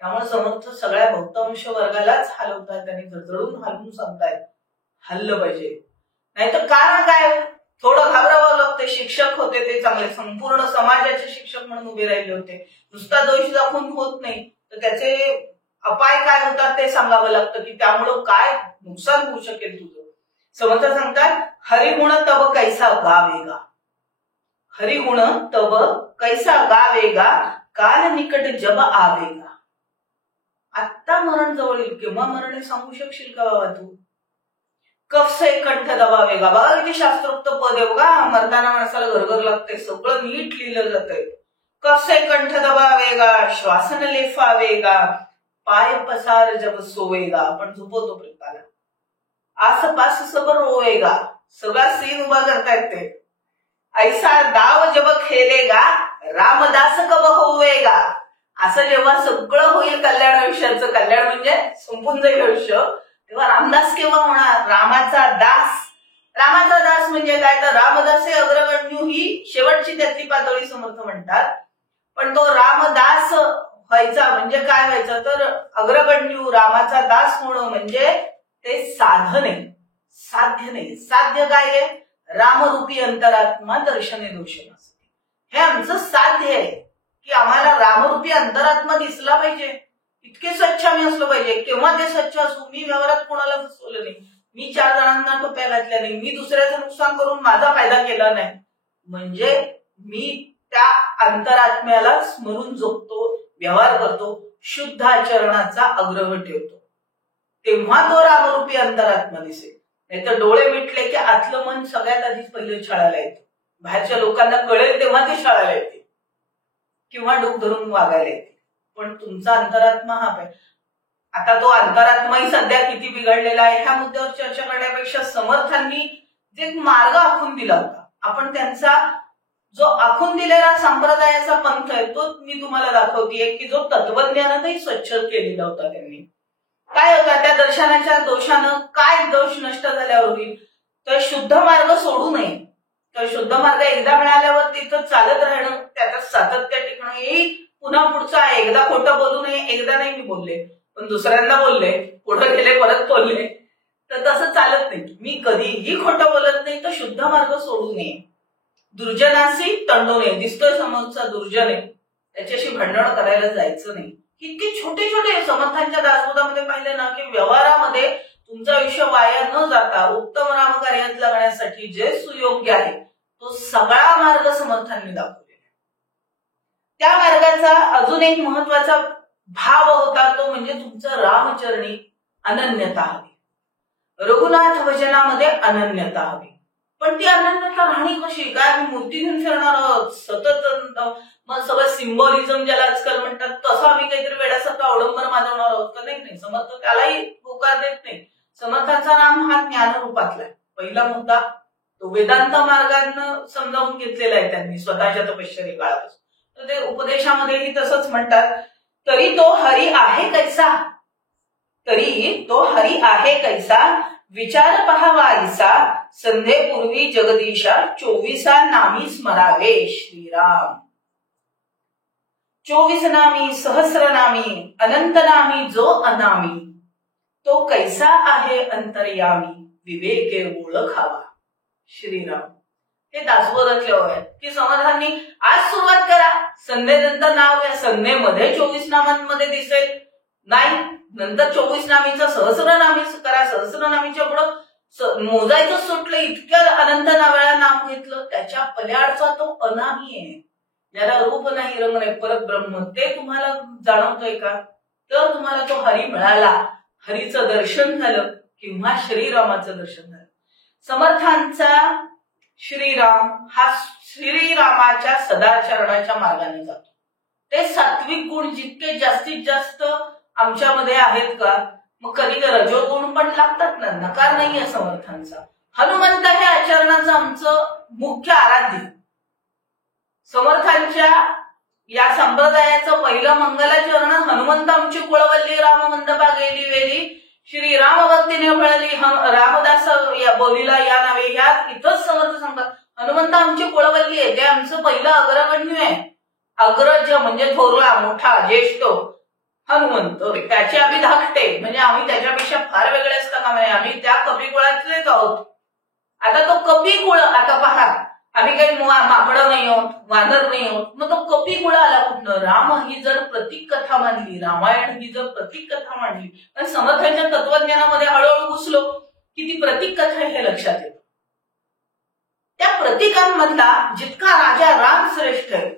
त्यामुळे समर्थ सगळ्या बहुतांश वर्गालाच हलवतात आणि झळझळून हलवून सांगतायत हल्लं पाहिजे. नाहीतर कारण काय, थोडं घाबरावं लागतं. शिक्षक होते ते चांगले, संपूर्ण समाजाचे शिक्षक म्हणून उभे राहिले होते. नुसता दोष दाखवून होत नाही, तर त्याचे अपाय काय होतात ते सांगावं लागतं की त्यामुळं काय नुकसान होऊ शकेल तुझं. समर्थ सांगतात हरिगुण तब कैसा गावेगा, हरिगुण तब कैसा गावेगा, काल निकट जब आवेगा. आत्ता मरण जवळ येईल, केव्हा मरण आहे सांगू शकशील का बाबा तू? कफ से कंठ दबावेगा. बघा किती शास्त्रोक्त पद आहे बघा. मरताना माणसाला घरघर लागते, सगळं नीट लिहिलं जातंय. कफ से कंठ दबावेगा, श्वासन लेफावेगा, पाय पसार जब सोवेगा. आपण झोपवतो प्रत्येकाला. आसपास सब रोवेगा, सगळा सीन उभा करतायत ते. ऐसा दाव जब खेलेगा, रामदास कब होवेगा. असं जेव्हा सगळं होईल कल्याण आयुष्याचं, कल्याण म्हणजे संपून जाईल आयुष्य, तेव्हा रामदास केव्हा होणार? रामाचा दास. रामाचा दास म्हणजे काय, तर रामदास हे अग्रगण्यू ही शेवटची त्यातली पातळी समर्थ म्हणतात. पण तो रामदास व्हायचा म्हणजे काय व्हायचं, तर अग्रगण्यू रामाचा दास होणं म्हणजे ते साधन आहे, साध्य नाही. साध्य काय आहे? रामरूपी अंतरात्मा दर्शने दोषणासाठी. हे आमचं साध्य आहे की आम्हाला रामरूपी अंतरात्मा दिसला पाहिजे, इतके स्वच्छ आम्ही असलो पाहिजे. केव्हा ते स्वच्छ असू? मी व्यवहारात कोणाला फसवलं नाही, मी 4 जणांना टोप्या घातल्या नाही, मी दुसऱ्याचं नुकसान करून माझा फायदा केला नाही, म्हणजे मी त्या अंतरात्म्याला स्मरून जगतो, व्यवहार करतो, शुद्ध आचरणाचा आग्रह ठेवतो, तेव्हा तो रामरूपी अंतरात्मा दिसेल. नाही तर डोळे मिटले की आतलं मन सगळ्यात आधीच पहिले छळायला येतं. बाहेरच्या लोकांना कळेल तेव्हा ते छळायला येते किंवा डोक धरून वागायला येते. पण तुमचा अंतरात्मा हा आहे. आता तो अंतरात्माही सध्या किती बिघडलेला आहे ह्या मुद्द्यावर चर्चा करण्यापेक्षा समर्थांनी जे मार्ग आखून दिला होता, आपण त्यांचा जो आखून दिलेला संप्रदायाचा पंथ आहे तो मी तुम्हाला दाखवतेय की जो तत्वज्ञानातही स्वच्छ केलेला होता त्यांनी. काय होता त्या दर्शनाच्या दोषानं काय दोष नष्ट झाल्यावर होईल, तर शुद्ध मार्ग सोडू नये. तर शुद्ध मार्ग एकदा मिळाल्यावर तिथं चालत राहणं, त्याच्यात सातत्य टिकणं, हे पुन्हा पुढचं आहे. एकदा खोटं बोलू नये, एकदा नाही मी बोलले पण दुसऱ्यांदा बोलले, पुढे गेले परत बोलले, तर तसं चालत नाही. मी कधीही खोटं बोलत नाही, तर शुद्ध मार्ग सोडू नये. दुर्जनाशी तंडू नये. दिसतोय समोरचा दुर्जन आहे त्याच्याशी भांडण करायला जायचं नाही. किती छोटे छोटे समर्थांच्या दासबोधामध्ये पाहिले ना की व्यवहारामध्ये तुमचं आयुष्य वाया न जाता उत्तम रामकार्यात लागण्यासाठी जे सुयोग्य आहे तो सगळा मार्ग समर्थांनी दाखवलेला. त्या मार्गाचा अजून एक महत्वाचा भाव होता तो म्हणजे तुमचं रामचरणी अनन्यता हवी, रघुनाथ भजनामध्ये अनन्यता हवी. पण ती अनन्यता राहणी कशी, काय आम्ही मूर्ती घेऊन फिरणार आहोत सतत, मग सगळं सिम्बॉलिझम ज्याला आजकाल म्हणतात तसं आम्ही काहीतरी वेड्यासारखं अवडंबर माजवणार आहोत का? नाही. समर्थ त्यालाही होकार देत नाही. समर्थांचा नाम हा ज्ञानरूपातला आहे. पहिला मुद्दा तो वेदांत मार्गानं समजावून घेतलेला आहे त्यांनी स्वतःच्या तपश्चर्या काळापासून. तर ते उपदेशामध्येही तसंच म्हणतात, तरी तो हरी आहे कैसा, तरी तो हरी आहे कैसा, विचार पहावाईसा, संध्येपूर्वी जगदीशा 24 नामी स्मरावे श्रीराम. 24 नामी, सहस्र नामी, अनंत नामी जो अनामी, तो कैसा आहे अंतर्यामी, विवेके ओळखावा श्रीराम. हे दासबोधातले आहेत की समर्थांनी आज सुरुवात करा, संध्येनंतर नाव घ्या. संध्येमध्ये 24 नामांमध्ये दिसेल नाही, नंतर 24 नामीचं सहस्रनामी करा. सहस्रनामीच्या पुढं मोजायचं सुटलं, इतक्या अनंत नावेळा नाव घेतलं, त्याच्या पल्याडचा तो अनामी आहे, ज्याला रूप नाही, रंग नाही, परत ब्रह्म. ते तुम्हाला जाणवतोय का? तर तुम्हाला तो हरी मिळाला, हरीचं दर्शन झालं किंवा श्रीरामाचं दर्शन झालं. समर्थांचा श्रीराम हा श्रीरामाच्या सदाचरणाच्या मार्गाने जातो. ते सात्विक गुण जितके जास्तीत जास्त आमच्यामध्ये आहेत का, मग कधी रजोगुण पण लागतात ना, नकार नाहीये समर्थांचा. हनुमंत हे आचरणाचं आमचं मुख्य आराध्य. समर्थांच्या या संप्रदायाचं पहिलं मंगलाचरण हनुमंत आमची कुळवल्ली, राम मंदपा गेली वेली, श्री राम भक्तीने फळली, रामदास या बोलीला या नावे. ह्या इथंच समर्थ सांगतात हनुमंत आमची कुळवल्ली आहे, ते आमचं पहिलं अग्रगण्य आहे. अग्रज म्हणजे थोरला, मोठा, ज्येष्ठ हनुमंत. त्याचे आम्ही धाकटे, म्हणजे आम्ही त्याच्यापेक्षा फार वेगळे असता का नाही, आम्ही त्या कपिकुळातलेच आहोत. आता तो कपिकुळ, आता पहा आम्ही काही माकडं नाही आहोत, वानर नाही आहोत, मग तो कपिकुळ आला कुठनं? राम ही जर प्रतीक कथा मांडली, रामायण ही जर प्रतीक कथा मांडली, पण समर्थांच्या तत्वज्ञानामध्ये हळूहळू घुसलो की ती प्रतीक कथा हे लक्षात येतं. त्या प्रतीकांमधला जितका राजा राम श्रेष्ठ आहे,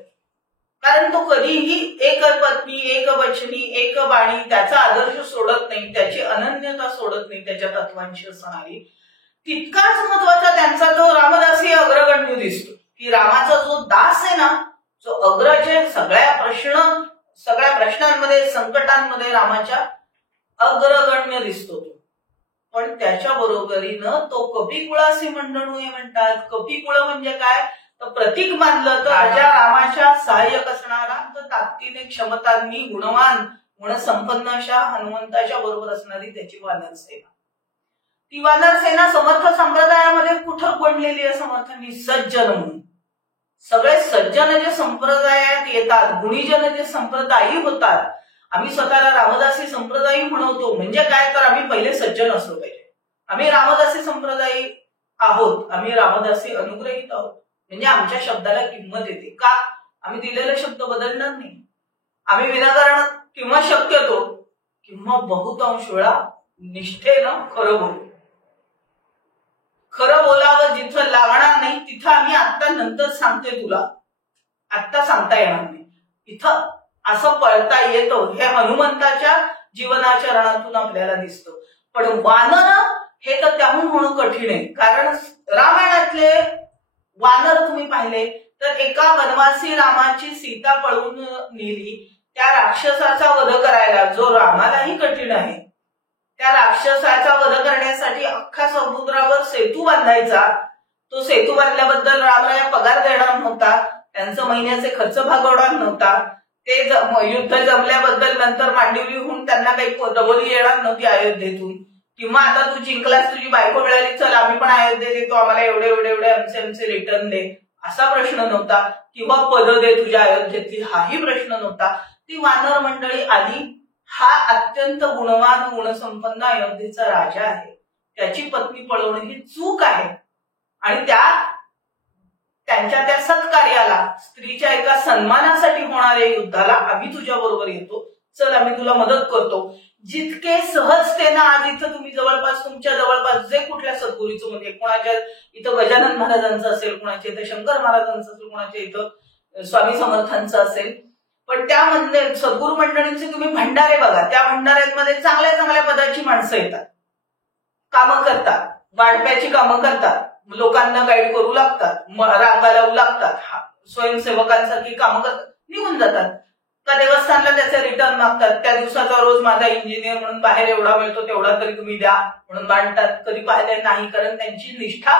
कारण तो कधीही एक पत्नी, एक वचनी, एक बाणी, त्याचा आदर्श सोडत नाही, त्याची अनन्यता सोडत नाही, त्याच्या तत्वांशी असणारी, तितकाच महत्वाचा त्यांचा तो रामदासी अग्रगण्य दिसतो. की रामाचा जो दास आहे ना, जो अग्रज आहे, सगळ्या प्रश्नांमध्ये, संकटांमध्ये रामाच्या अग्रगण्य दिसतो तो. पण त्याच्या बरोबरीनं तो कपिकुळासी मंडळू हे म्हणतात. कपिकुळ म्हणजे काय, तर प्रतीक मानलं तर राजा रामाच्या सहाय्यक असणारा, तर ताकदीने, क्षमतांनी गुणवान, गुणसंपन्न अशा हनुमंताच्या बरोबर असणारी त्याची वानर सेना. ती वानर सेना समर्थ संप्रदायामध्ये कुठं बनलेली आहे? समर्थांनी सज्जन म्हणून. सगळे सज्जन जे संप्रदायात येतात, गुणीजन जे संप्रदायी होतात, आम्ही स्वतःला रामदासी संप्रदायी म्हणवतो. म्हणजे काय, तर आम्ही पहिले सज्जन असलो पाहिजे. आम्ही रामदासी संप्रदायी आहोत, आम्ही रामदासी अनुग्रहित आहोत, म्हणजे आमच्या शब्दाला किंमत येते. का? आम्ही दिलेले शब्द बदलणार नाही. आम्ही विनाकारण किंवा शक्यतो किंवा बहुतांश वेळा निष्ठेनं खरं बोलू. खरं बोलावं जिथं लागणार नाही तिथं आम्ही आत्ता नंतर सांगते तुला, आत्ता सांगता येणार नाही. इथं असं पळता येतं हे हनुमंताच्या जीवनाचरणातून आपल्याला दिसतं. पण वानर हे तर त्याहून होणं कठीण आहे. कारण रामायणातले वानर तुम्ही पाहिले तर एका वनवासी रामाची सीता पळवून नेली, त्या राक्षसाचा वध करायला जो रामालाही कठीण आहे, त्या राक्षसाचा वध करण्यासाठी अख्खा समुद्रावर सेतू बांधायचा. तो सेतू बांधल्याबद्दल रामराया पगार देणार नव्हता, त्यांचं महिन्याचे खर्च भागवणार नव्हता. ते युद्ध जमल्याबद्दल नंतर मांडिवलीहून त्यांना काही डबली येणार नव्हती अयोध्येतून, किंवा आता तू जिंकलास, तुझी बायको मिळाली, चल आम्ही पण अयोध्येत येतो, आम्हाला एवढे एवढे एवढे आमचे रिटर्न दे, असा प्रश्न नव्हता. किंवा पद दे तुझ्या अयोध्येतली, हाही प्रश्न नव्हता. ती वानर मंडळी आली. हा अत्यंत गुणवान गुणसंपन्न अयोध्येचा राजा आहे, त्याची पत्नी पळवणं ही चूक आहे. आणि त्यांच्या त्या सत्कार्याला, स्त्रीच्या एका सन्मानासाठी होणाऱ्या युद्धाला आम्ही तुझ्या बरोबर येतो, चल आम्ही तुला मदत करतो. जितके सहजतेनं आज इथं तुम्ही जवळपास, तुमच्या जवळपास जे कुठल्या सद्गुरूचं, म्हणजे कोणाच्या इथं गजानन महाराजांचं असेल, कोणाच्या इथं शंकर महाराजांचं असेल, कोणाच्या इथं स्वामी समर्थांचं असेल, पण त्यामध्ये सद्गुरू मंडळींचे तुम्ही भंडारे बघा, त्या भंडाऱ्यांमध्ये चांगल्या चांगल्या पदाची माणसं येतात, कामं करतात, वाढप्याची कामं करतात, लोकांना गाईड करू लागतात, रांगा लावू लागतात, स्वयंसेवकांसारखी कामं करतात, निघून जातात. का देवस्थानला त्याचे रिटर्न मागतात, त्या दिवसाचा रोज माझा इंजिनियर म्हणून बाहेर एवढा मिळतो तेवढा तरी तुम्ही द्या म्हणून मांडतात. कधी पाहिलं नाही, कारण त्यांची निष्ठा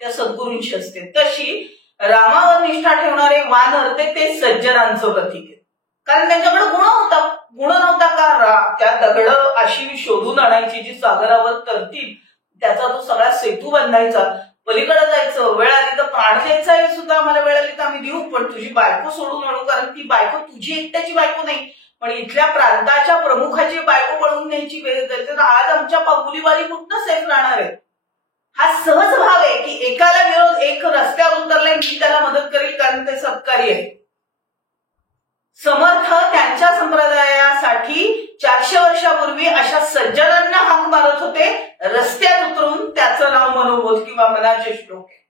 त्या सद्गुरूंची असते. तशी रामावर निष्ठा ठेवणारे वानर ते सज्जनांचं प्रतीक आहे. कारण त्यांच्याकडे गुण नव्हता का त्या दगड अशी शोधून आणायची जी सागरावर तरतील, त्याचा तो सगळा सेतू बांधायचा, पलीकडे जायचं, वेळ आली तर प्राण द्यायचा सुद्धा, आम्हाला वेळ आली तर आम्ही देऊ, पण तुझी बायको सोडून आणू, कारण ती बायको तुझी एकट्याची बायको नाही, पण इथल्या प्रांताच्या प्रमुखाची बायको पळवून न्यायची वेळ जायची. तर आज आमच्या पाहुलीवाली कुठं सेफ राहणार आहे? हा सहज भाव आहे की एकाला विरोध, एक रस्त्यावर उतरलाय मी त्याला मदत करेल, कारण ते सत्कार्य आहे. समर्थ त्यांच्या संप्रदायासाठी 400 वर्षापूर्वी अशा सज्जनांना हाक मारत होते रस्त्यात उतरून. त्याचं नाव मनोबोध किंवा मनाचे श्लोक आहे,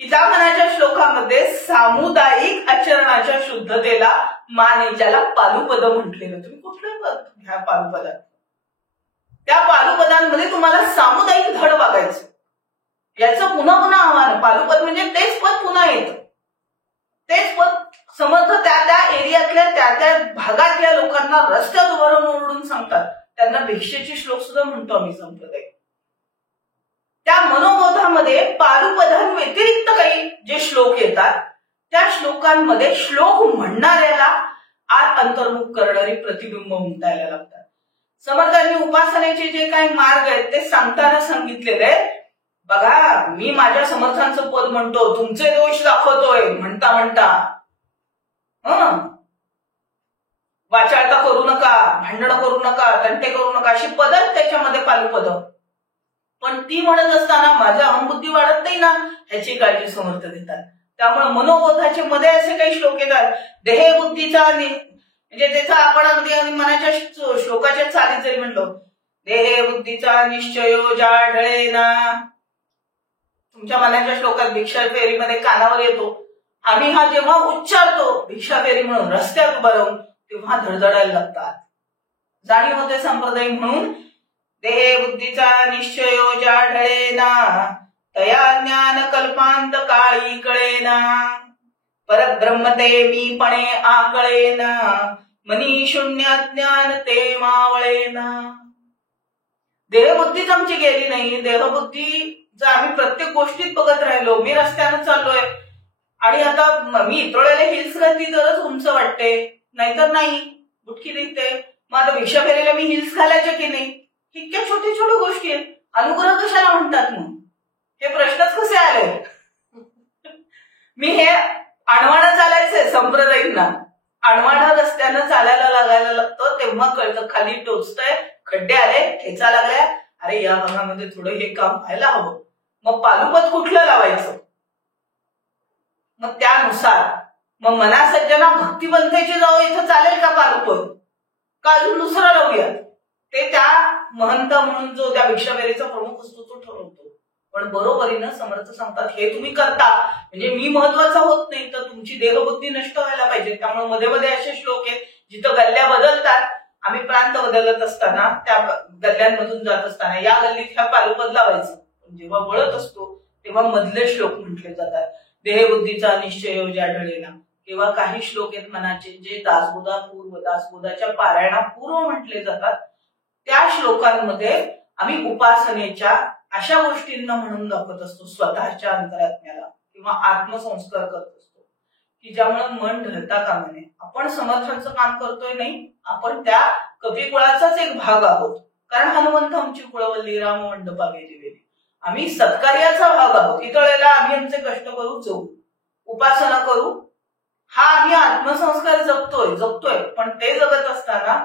की त्या मनाच्या श्लोकामध्ये सामुदायिक आचरणाच्या शुद्धतेला मान आहे, ज्याला पालुपद म्हटलेलं. तुम्ही कुठलं पद घ्या पालुपदात, त्या पालुपदांमध्ये तुम्हाला सामुदायिक धड बघायचं. याचं पुन्हा पुन्हा आव्हान, पालुपद म्हणजे तेच पद पुन्हा येतं, तेच पद समर्थ त्या एरियातल्या त्या भागातल्या लोकांना रस्त्यात उभारून ओरडून सांगतात. त्यांना भिक्षेचे श्लोक सुद्धा म्हणतो आम्ही संप्रदाय. त्या मनोबोधामध्ये पालुपदांव्यतिरिक्त काही जे श्लोक येतात, त्या श्लोकांमध्ये श्लोक म्हणणाऱ्याला आत अंतर्मुख करणारी प्रतिबिंब उमटायला लागतात. समर्थांनी उपासनेचे जे काही मार्ग आहेत ते सांगताना सांगितलेले आहेत. बघा, मी माझ्या समर्थांचं पद म्हणतो, तुमचे दोष दाखवतोय म्हणता म्हणता, वाचाळता करू नका, भांडणं करू नका, तंटे करू नका, अशी पद त्याच्यामध्ये पालुपद. पण ती म्हणत असताना माझा अहंबुद्धी वाढत नाही ना, ह्याची काळजी समर्थ घेतात. त्यामुळे मनोबोधाचे मध्ये असे काही श्लोक येतात. देहबुद्धीचा, म्हणजे त्याचा आपण अगदी मनाच्या श्लोकाच्या चालीत जरी म्हणलो, देहबुद्धीचा निश्चयो जाढळेना. तुमच्या मनाच्या श्लोकात भिक्षा फेरीमध्ये कानावर येतो, आम्ही हा जेव्हा उच्चारतो भिक्षा फेरी म्हणून रस्त्यात उभा राहून, तेव्हा धडधडायला लागतात. जाणीव होते संप्रदाय म्हणून. देह बुद्धीचा निश्चयो जाढळेना, तया ज्ञान कल्पांत काळी कळेना. परब्रह्म ते मीपणे आकळेना, मनी शून्य ज्ञान ते मावळेना. देहबुद्धीच आमची गेली नाही. देहबुद्धी जर आम्ही प्रत्येक गोष्टीत बघत राहिलो, मी रस्त्यानं चाललोय आणि आता मी इतरळेले हिल्स घातली तरच उंच वाटते, नाहीतर नाही, बुटकी दिसते, मग आता भिक्षा फेरीला मी हिल्स घालायचे की नाही. इतक्या छोट्या छोट्या गोष्टी आहेत. अनुग्रह कशाला म्हणतात मग? हे प्रश्नच कसे आले? मी हे अणवाणं चालायचंय संप्रदायींना, अणवाणं रस्त्यानं चालायला लागायला लागतं, तेव्हा कळतं खाली टोचतंय, खड्डे आले, ठेचा लागलाय, अरे या भागामध्ये थोडं हे काम व्हायला हवं. मग पालुपद कुठलं लावायचं? मग त्यानुसार मग मनासज्जना भक्तिपंथाची जाऊ इथं चालेल का पालुपद, का अजून दुसरं लावूया? ते त्या महंत म्हणून जो त्या भिक्षाफेरीचा प्रमुख असतो तो ठरवतो. पण बरोबरीनं समर्थ सांगतात हे तुम्ही करता म्हणजे मी महत्वाचा होत नाही, तर तुमची देहबुद्धी नष्ट व्हायला पाहिजे. त्यामुळे मध्ये मध्ये असे श्लोक आहेत जिथं गल्ल्या बदलतात. आम्ही प्रांत बदलत असताना त्या गल्ल्यांमधून जात असताना या गल्लीत ह्या पालुपद लावायचं, पण जेव्हा वळत असतो तेव्हा मधले श्लोक म्हटले जातात. देहबुद्धीचा निश्चय ज्या ढळेला, किंवा काही श्लोक आहेत मनाचे जे दासबोधाच्या पारायणापूर्व म्हटले जातात. त्या श्लोकांमध्ये आम्ही उपासनेच्या अशा गोष्टींना म्हणून दाखवत असतो स्वतःच्या अंतरात्म्याला, किंवा आत्मसंस्कार करत असतो की ज्यामुळे मन ढळता कामा नये. आपण समर्थांचं काम करतोय नाही, आपण त्या कपिकुळाचाच एक भाग आहोत. कारण हनुमंत आमची कुळवल्ली राम मंडपावे दिवेली, आम्ही सत्कार्याचा भाग आहोत. इतळेला आम्ही आमचे कष्ट करू, जाऊ उपासना करू, हा आम्ही आत्मसंस्कार जगतोय. पण ते जगत असताना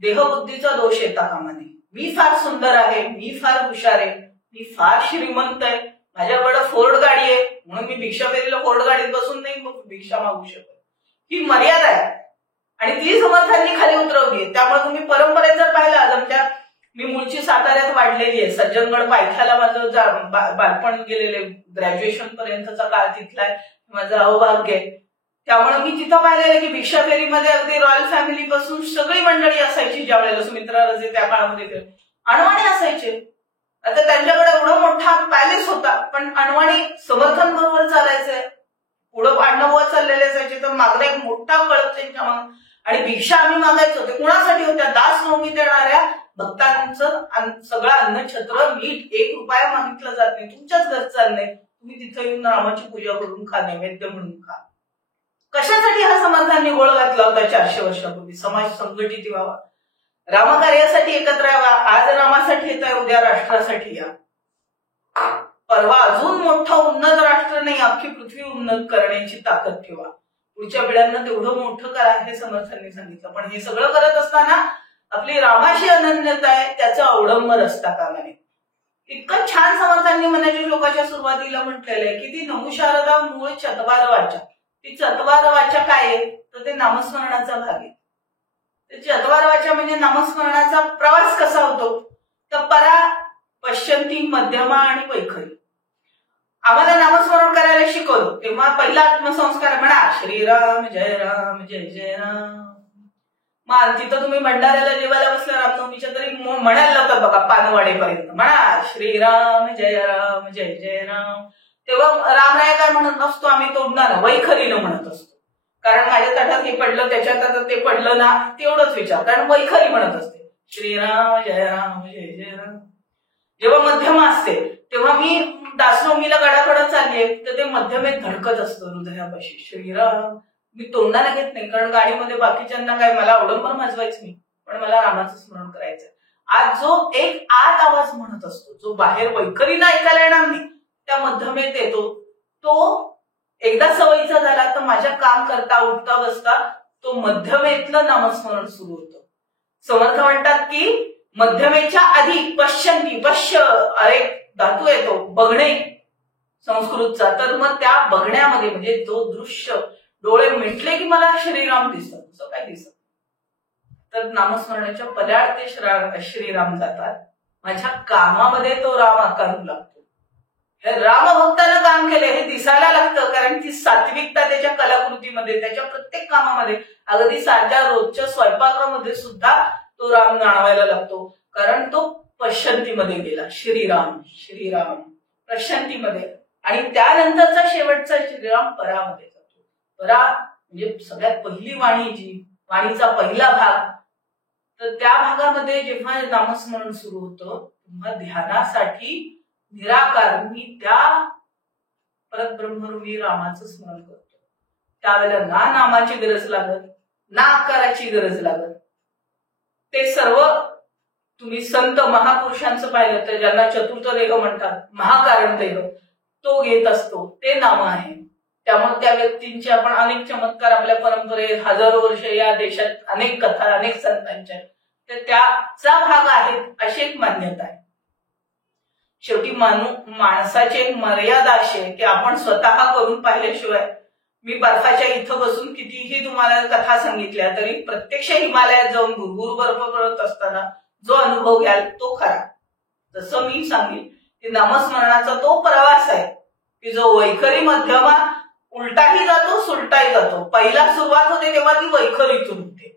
देहबुद्धीचा दोष येता कामा नये. मी फार सुंदर आहे, मी फार हुशार आहे, मी फार श्रीमंत आहे, माझ्याकडे फोर्ड गाडी आहे म्हणून मी भिक्षा फेरीला फोर्ड गाडीत बसून नाही मग भिक्षा मागू शकत. ही मर्यादा आहे आणि ती समर्थांनी खाली उतरवली. त्यामुळे तुम्ही परंपरेत जर पाहिलं, मी मूळची साताऱ्यात वाढलेली आहे. सज्जनगड पायथ्याला माझं बालपण गेलेले, ग्रॅज्युएशन पर्यंतचा काळ तिथला आहे, माझं अवभाग्य आहे. त्यामुळे मी तिथं पाहिलेलं की भिक्षा फेरीमध्ये अगदी रॉयल फॅमिली पासून सगळी मंडळी असायची. ज्या वेळेला सुमित्रा राजे त्या काळामध्ये अणवाणी असायचे. आता त्यांच्याकडे एवढा मोठा पॅलेस होता, पण अणवाणी समर्थांबरोबर चालायचंय, पुढं अण्णवत चाललेले असायचे, तर मागला एक मोठा कळप त्यांच्या मग. आणि भिक्षा आम्ही मागायचो ते कुणासाठी होत्या? दास नवमीत येणाऱ्या भक्तांचं सगळं अन्नछत्र मीठ 1 रुपया मागितलं जात नाही, तुमच्याच घरचं अन्न आहे, तुम्ही तिथं येऊन रामाची पूजा करून खा, नैवेद्य म्हणून खा. कशासाठी हा समर्थांनी गोळ घातला होता 400 वर्षापूर्वी? समाज संघटित व्हावा, रामकार्यासाठी एकत्र यावा. आज रामासाठी येत आहे, उद्या राष्ट्रासाठी या, परवा अजून मोठं उन्नत राष्ट्र नाही, अख्खी पृथ्वी उन्नत करण्याची ताकद ठेवा, पुढच्या पिढ्यांना तेवढं मोठं करा, हे समर्थांनी सांगितलं. पण हे सगळं करत असताना आपली रामाची अनन्यता आहे, त्याचा अवडंबर असता कामा नये. इतकं छान समर्थांनी मनाच्या श्लोकाच्या सुरुवातीला म्हटलेलं आहे की ती नमुशारदा मूळ चतवार वाचा. ती चतवार वाचा काय आहे? तर ते नामस्मरणाचा भाग आहे. ते चतवार वाचा म्हणजे नामस्मरणाचा प्रवास कसा होतो? तर परा, पश्यंती, मध्यमा आणि वैखरी. आम्हाला नामस्मरण करायला शिकवलं तेव्हा पहिला आत्मसंस्कार म्हणा श्रीराम जय राम जय जय राम. मग तिथं तुम्ही भंडाऱ्याला जेवायला बसल्या रामनवमीच्या तरी म्हणायला लावतात बघा, पानवाडेपर्यंत म्हणा श्रीराम जय राम जय जय राम. तेव्हा रामराय काय म्हणत असतो? आम्ही तोडणार वैखरीनं म्हणत असतो. कारण माझ्या ताटात हे पडलं, त्याच्या ताटात ते पडलं ना, तेवढंच विचार, कारण वैखरी म्हणत असते श्रीराम जय राम जय जय राम. जेव्हा मध्यमा असते तेव्हा मी दासनवमीला गडाकडे चाललीये, तर ते मध्यमेत धडकत असतं हृदयापाशी श्रीराम. मी तोंडाला घेत नाही, कारण गाडीमध्ये बाकीच्यांना काय, मला अवडंबर माजवायचं नाही, पण मला रामाचं स्मरण करायचं. आज जो एक आत आवाज म्हणत असतो, जो बाहेर वैखरीनं ऐकायला येणार नाही, त्या मध्यमेत येतो, तो एकदा सवयीचा झाला तर माझ्या काम करता उठता बसता तो मध्यमेतलं नामस्मरण सुरू होतं. समर्थ म्हणतात की मध्यमेच्या आधी पश्यंती, पश्य अरे धातू येतो, बघणे संस्कृतचा, तर मग त्या बघण्यामध्ये म्हणजे जो दृश्य, डोळे मिटले की मला श्रीराम दिसत, असं काय दिसत, तर नामस्मरणाच्या पदार्थ ते श्रीराम जातात. माझ्या कामामध्ये तो राम आकारू लागतो. हे रामभक्तानं काम केले हे दिसायला लागतं, कारण ती सात्विकता त्याच्या कलाकृतीमध्ये, त्याच्या प्रत्येक कामामध्ये, अगदी साध्या रोजच्या स्वयंपाकामध्ये सुद्धा तो राम जाणवायला लागतो, कारण तो पश्यंतीमध्ये गेला. श्रीराम श्रीराम पश्यंतीमध्ये. आणि त्यानंतरचा शेवटचा श्रीराम परामध्ये जातो. परा म्हणजे सगळ्यात पहिली वाणी, जी वाणीचा पहिला भाग, तर त्या भागामध्ये जेव्हा नामस्मरण सुरू होतं तेव्हा ध्यानासाठी निराकार मी त्या परब्रह्मरूपी रामाचं स्मरण करतो. त्यावेळेला ना नामाची गरज लागत, ना आकाराची गरज लागत. ते सर्व तुम्ही संत महापुरुषांचं पाहिलं तर ज्यांना चतुर्थ देह म्हणतात, महाकारण देह तो घेत असतो, ते नाम आहे. त्यामुळे त्या व्यक्तींचे आपण अनेक चमत्कार आपल्या परंपरेत हजारो वर्ष या देशात अनेक कथा, अनेक संतांच्या, तर त्याचा भाग आहे अशी एक मान्यता आहे. शेवटी माणसाची एक मर्यादा अशी आहे की आपण स्वतः करून पाहिल्याशिवाय, मी बर्फाच्या इथं बसून कितीही तुम्हाला कथा सांगितल्या तरी प्रत्यक्ष हिमालयात जाऊन भुरभुर बर्फ पडत असताना जो अनुभव घ्याल तो खरा. जसं मी सांगेन की नामस्मरणाचा तो प्रवास आहे की जो वैखरी मध्यमा उलटाही जातो सुलटाही जातो. पहिला सुरुवात होते तेव्हा ती वैखरीतून होते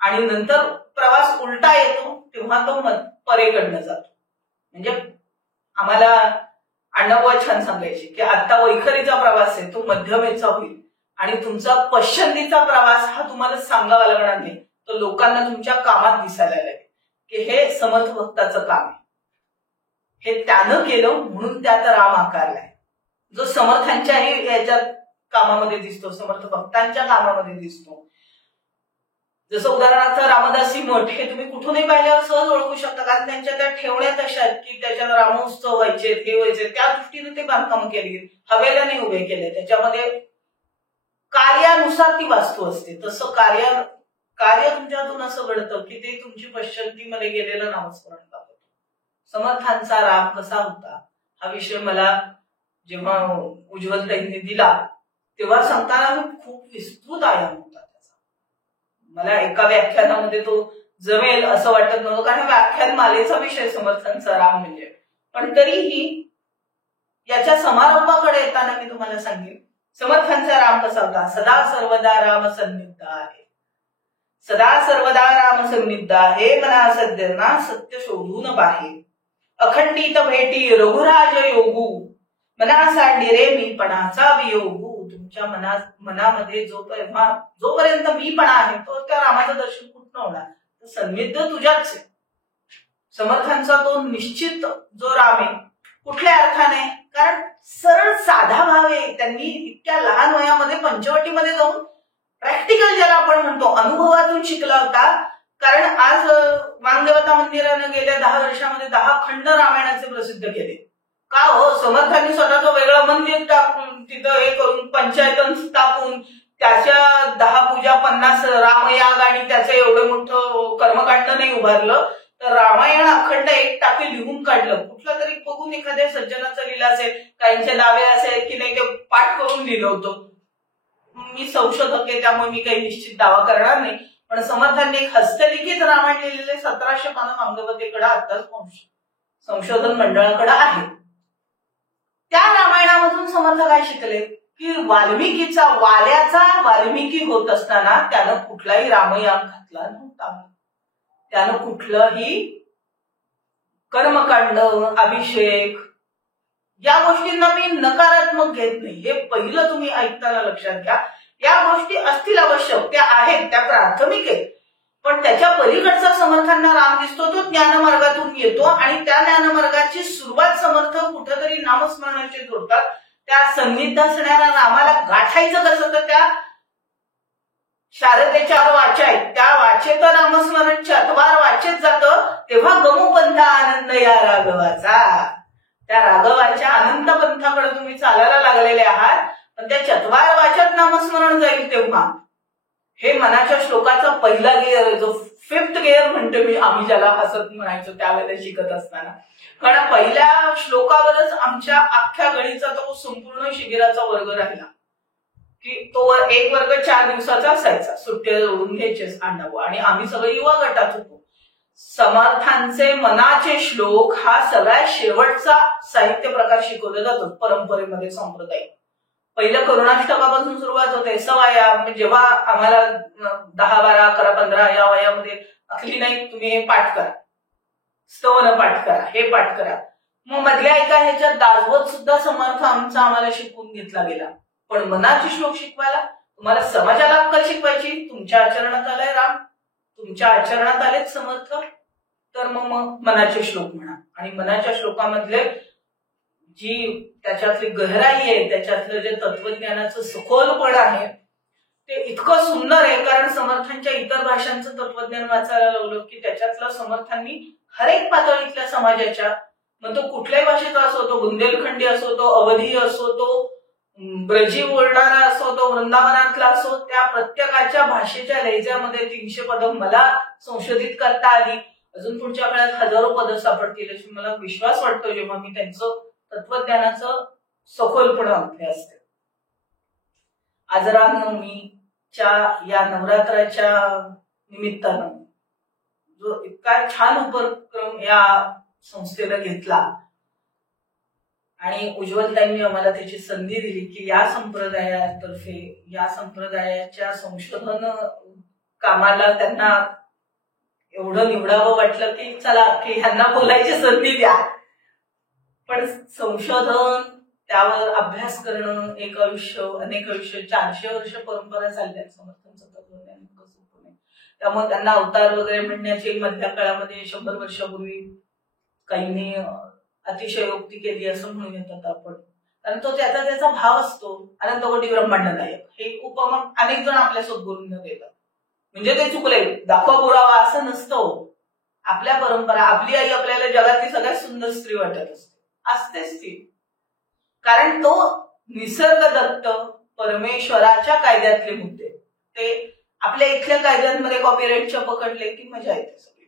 आणि नंतर प्रवास उलटा येतो तेव्हा तो परेकडनं जातो. म्हणजे आम्हाला अण्णाबुवा छान सांगायचे की आता वैखरीचा प्रवास आहे तो मध्यमेचा होईल आणि तुमचा पश्चंतीचा प्रवास हा तुम्हाला सांगावा लागणार नाही, तो लोकांना तुमच्या कामात दिसायला लागेल की हे समर्थ भक्ताचं काम आहे. हे त्यानं केलं म्हणून त्यात राम आकारलाय, जो समर्थांच्याही याच्यात कामामध्ये दिसतो, समर्थ भक्तांच्या कामामध्ये दिसतो. जसं उदाहरणार्थ रामदासी मठ हे तुम्ही कुठूनही पाहिल्यावर सहज ओळखू शकता, कारण त्यांच्या त्या ठेवण्यात अशा आहेत की त्याच्यात रामोत्सव व्हायचे, हे व्हायचे, त्या दृष्टीने ते बांधकाम केली, हवेल्याने उभे केले. त्याच्यामध्ये कार्यानुसार ती वास्तू असते. तसं कार्य तुमच्यातून असं घडतं की ते तुमची पश्चंतीमध्ये गेलेलं नामस्मरण दाखवतं. समर्थांचा राम कसा होता हा विषय मला जेव्हा उज्ज्वल ताईंनी दिला तेव्हा सांगताना खूप विस्तृत आयाम होता त्याचा. मला एका व्याख्यानामध्ये तो जमेल असं वाटत नव्हतं, कारण व्याख्यान मालेचा विषय समर्थांचा राम म्हणजे. पण तरीही याच्या समारोपाकडे येताना मी तुम्हाला सांगेन समर्थांचा राम कसा होता. सदा सर्वदा राम सन्निध आहे, सदा सर्वदा राम सन्निध आहे, मना सद्यना सत्य शोधून बाहे, अखंडित भेटी रघुराज योगू, मना सांडी रे मीपणाचा वियोगू. तुमच्या मनामध्ये जोपर्यंत मीपणा आहे तो त्या रामाचं दर्शन कुठं होणार, सन्निध तुझ्याच आहे. समर्थांचा तो निश्चित जो राम आहे कुठल्या अर्थाने, कारण सरळ साधा भाव आहे. त्यांनी इतक्या लहान वयामध्ये पंचवटीमध्ये जाऊन प्रॅक्टिकल ज्याला आपण म्हणतो अनुभवातून शिकला होता. कारण आज वांगदेवता मंदिरानं गेल्या 10 वर्षामध्ये 10 खंड रामायणाचे प्रसिद्ध केले. का हो, समर्थांनी स्वतःचं वेगळं मंदिर टाकून तिथं हे करून पंचायत स्थापून त्याच्या 10 पूजा 50 रामयाग आणि त्याचं एवढं मोठं कर्मकांड नाही उभारलं, तर रामायण अखंड एक टाकी लिहून काढलं. कुठला तरी बघून एखाद्या सज्जनाचा लिहिला असेल, काहींचे दावे असेल की नाही ते पाठ करून लिहिलं होतं. मी संशोधक आहे त्यामुळे मी काही निश्चित दावा करणार नाही, पण समर्थांनी एक हस्तलिखित रामायण लिहिलेले 1700 पानं वांगदेवतेकडे आताच संशोधन मंडळाकडे आहे. त्या रामायणामधून समर्थ काय शिकले की वाल्याचा वाल्मिकी होत असताना त्यानं कुठलाही रामयाग घातला नव्हता, त्यानं कुठलंही कर्मकांड अभिषेक या गोष्टींना मी नकारात्मक घेत नाही. हे पहिलं तुम्ही ऐकताना लक्षात घ्या. या गोष्टी असतील आवश्यक, त्या आहेत, त्या प्राथमिक आहेत, पण त्याच्या पलीकडचा समर्थांना राम दिसतो तो ज्ञानमार्गातून येतो आणि त्या ज्ञानमार्गाची सुरुवात समर्थ कुठेतरी नामस्मरणाशी जोडतात. त्या सन्निध असणाऱ्या रामाला गाठायचं कसं, तर त्या शारदेच्या वाचा आहेत त्या वाचेत नामस्मरण चतवार वाचेत जातं, तेव्हा गमुपंथ आनंद या राघवाचा. त्या राघवाच्या अनंत पंथाकडे तुम्ही चालायला लागलेले आहात, पण त्या चतवार वाचत नामस्मरण जाईल तेव्हा. हे मनाच्या श्लोकाचा पहिला गिअर, जो 5th गिअर म्हणतो मी, आम्ही ज्याला हसत म्हणायचो त्यावेळेला शिकत असताना. कारण पहिल्या श्लोकावरच आमच्या अख्ख्या गणीचा तो संपूर्ण शिबिराचा वर्ग राहिला की तो एक वर्ग 4 दिवसाचा असायचा, सुट्ट्या जोडून घ्यायचेच अण्णाबुवा, आणि आम्ही सगळे युवा गटात होतो. समर्थांचे मनाचे श्लोक हा सगळ्यात शेवटचा साहित्य प्रकार शिकवला जातो परंपरेमध्ये सांप्रदायिक. पहिलं करुणाष्टकापासून सुरुवात होते. सवाया जेव्हा आम्हाला 10, 12, 11, 15 या वयामध्ये अखली नाही तुम्ही हे पाठ करा, स्तवन पाठ करा, हे पाठ करा. मग मधल्या एका ह्याच्यात दासबोध सुद्धा समर्थ आमचा आम्हाला शिकवून घेतला गेला. पण मनाचे श्लोक शिकवायला तुम्हाला समाजाला अक्कल शिकवायची. तुमच्या आचरणात आलाय राम, तुमच्या आचरणात आलेच समर्थ, तर मग मनाचे श्लोक म्हणा. आणि मनाच्या श्लोकामधले जी त्याच्यातली गहराई आहे, त्याच्यातलं जे तत्वज्ञानाचं सखोलपण आहे ते इतकं सुंदर आहे. कारण समर्थांच्या इतर भाषांचं तत्वज्ञान वाचायला लागलं की त्याच्यातलं समर्थांनी हर एक पातळीतल्या समाजाच्या, मग तो कुठल्याही भाषेचा असो, तो बुंदेलखंडी असो, तो अवधी असो, तो ब्रजी बोलणारा असो, तो वृंदावनातला असो, त्या प्रत्येकाच्या भाषेच्या लहेजामध्ये 300 पदं मला संशोधित करता आली. अजून पुढच्या काळात हजारो पदं सापडतील अशी मला विश्वास वाटतो जेव्हा मी त्यांचं तत्वज्ञानाचं सखोलपण अभ्यास करते. आज रामनवमीच्या या नवरात्राच्या निमित्तानं जो इतका छान उपक्रम या संस्थेनं घेतला आणि उज्ज्वलताईंनी आम्हाला त्याची संधी दिली की या संप्रदायातर्फे या संप्रदायाच्या संशोधन कामाला त्यांना एवढं निवडावं वाटलं की चला की ह्यांना बोलायची संधी द्या. पण संशोधन त्यावर अभ्यास करणं एक आयुष्य अनेक आयुष्य 400 वर्ष परंपरा चालल्या समर्थांचं तत्वज्ञान सोपं नाही. त्यामुळे त्यांना अवतार वगैरे म्हणण्याची मधल्या काळामध्ये 100 वर्षापूर्वी काहींनी अतिशयोक्ती केली असं म्हणून येतात आपण. कारण तो त्याचा भाव असतो. अनंत कोटी ब्रह्मांड नायक हे उपमा अनेक जण आपल्यासोबत बोलून देतात. म्हणजे ते चुकले दाखवा पुरावा असं नसतं. आपल्या परंपरा आपली आई आपल्याला जगातली सगळ्यात सुंदर स्त्री वाटत असतेच ती. कारण तो निसर्ग दत्त परमेश्वराच्या कायद्यातले मुद्दे ते आपल्या इथल्या कायद्यांमध्ये कॉपीराईटच्या पकडले की मजा येते सगळी.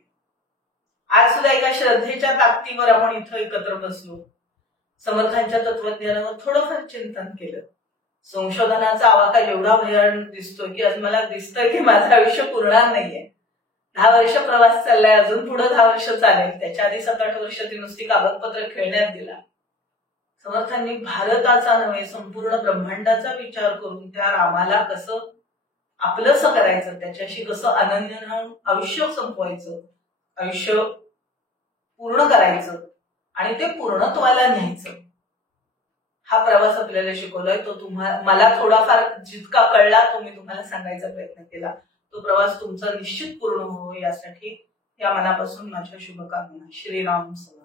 आज सुद्धा एका श्रद्धेच्या ताकदीवर आपण इथं एकत्र बसलो. समर्थांच्या तत्वज्ञानावर थोडंफार चिंतन केलं. संशोधनाचा आवाका एवढा भयान दिसतोय की आज मला दिसतंय की माझं आयुष्य पुरणार नाहीये. 10 वर्ष प्रवास चाललाय, अजून पुढे 10 वर्ष चालेल. त्याच्या आधी 7-8 वर्ष ती नुसती कागदपत्र खेळण्यात गेला. समर्थांनी भारताचा नव्हे संपूर्ण ब्रह्मांडाचा विचार करून त्या रामाला कसं आपलंसं करायचं, त्याच्याशी कसं अनन्य राहून आयुष्य संपवायचं, आयुष्य पूर्ण करायचं आणि ते पूर्णत्वाला न्यायचं, हा प्रवास आपल्याला शिकवलाय. तो मला थोडाफार जितका कळला तो मी तुम्हाला सांगायचा प्रयत्न केला. तो प्रवास तुमचा निश्चित पूर्ण हो यासाठी या मनापासून माझ्या शुभकामना. श्रीराम समर्थ.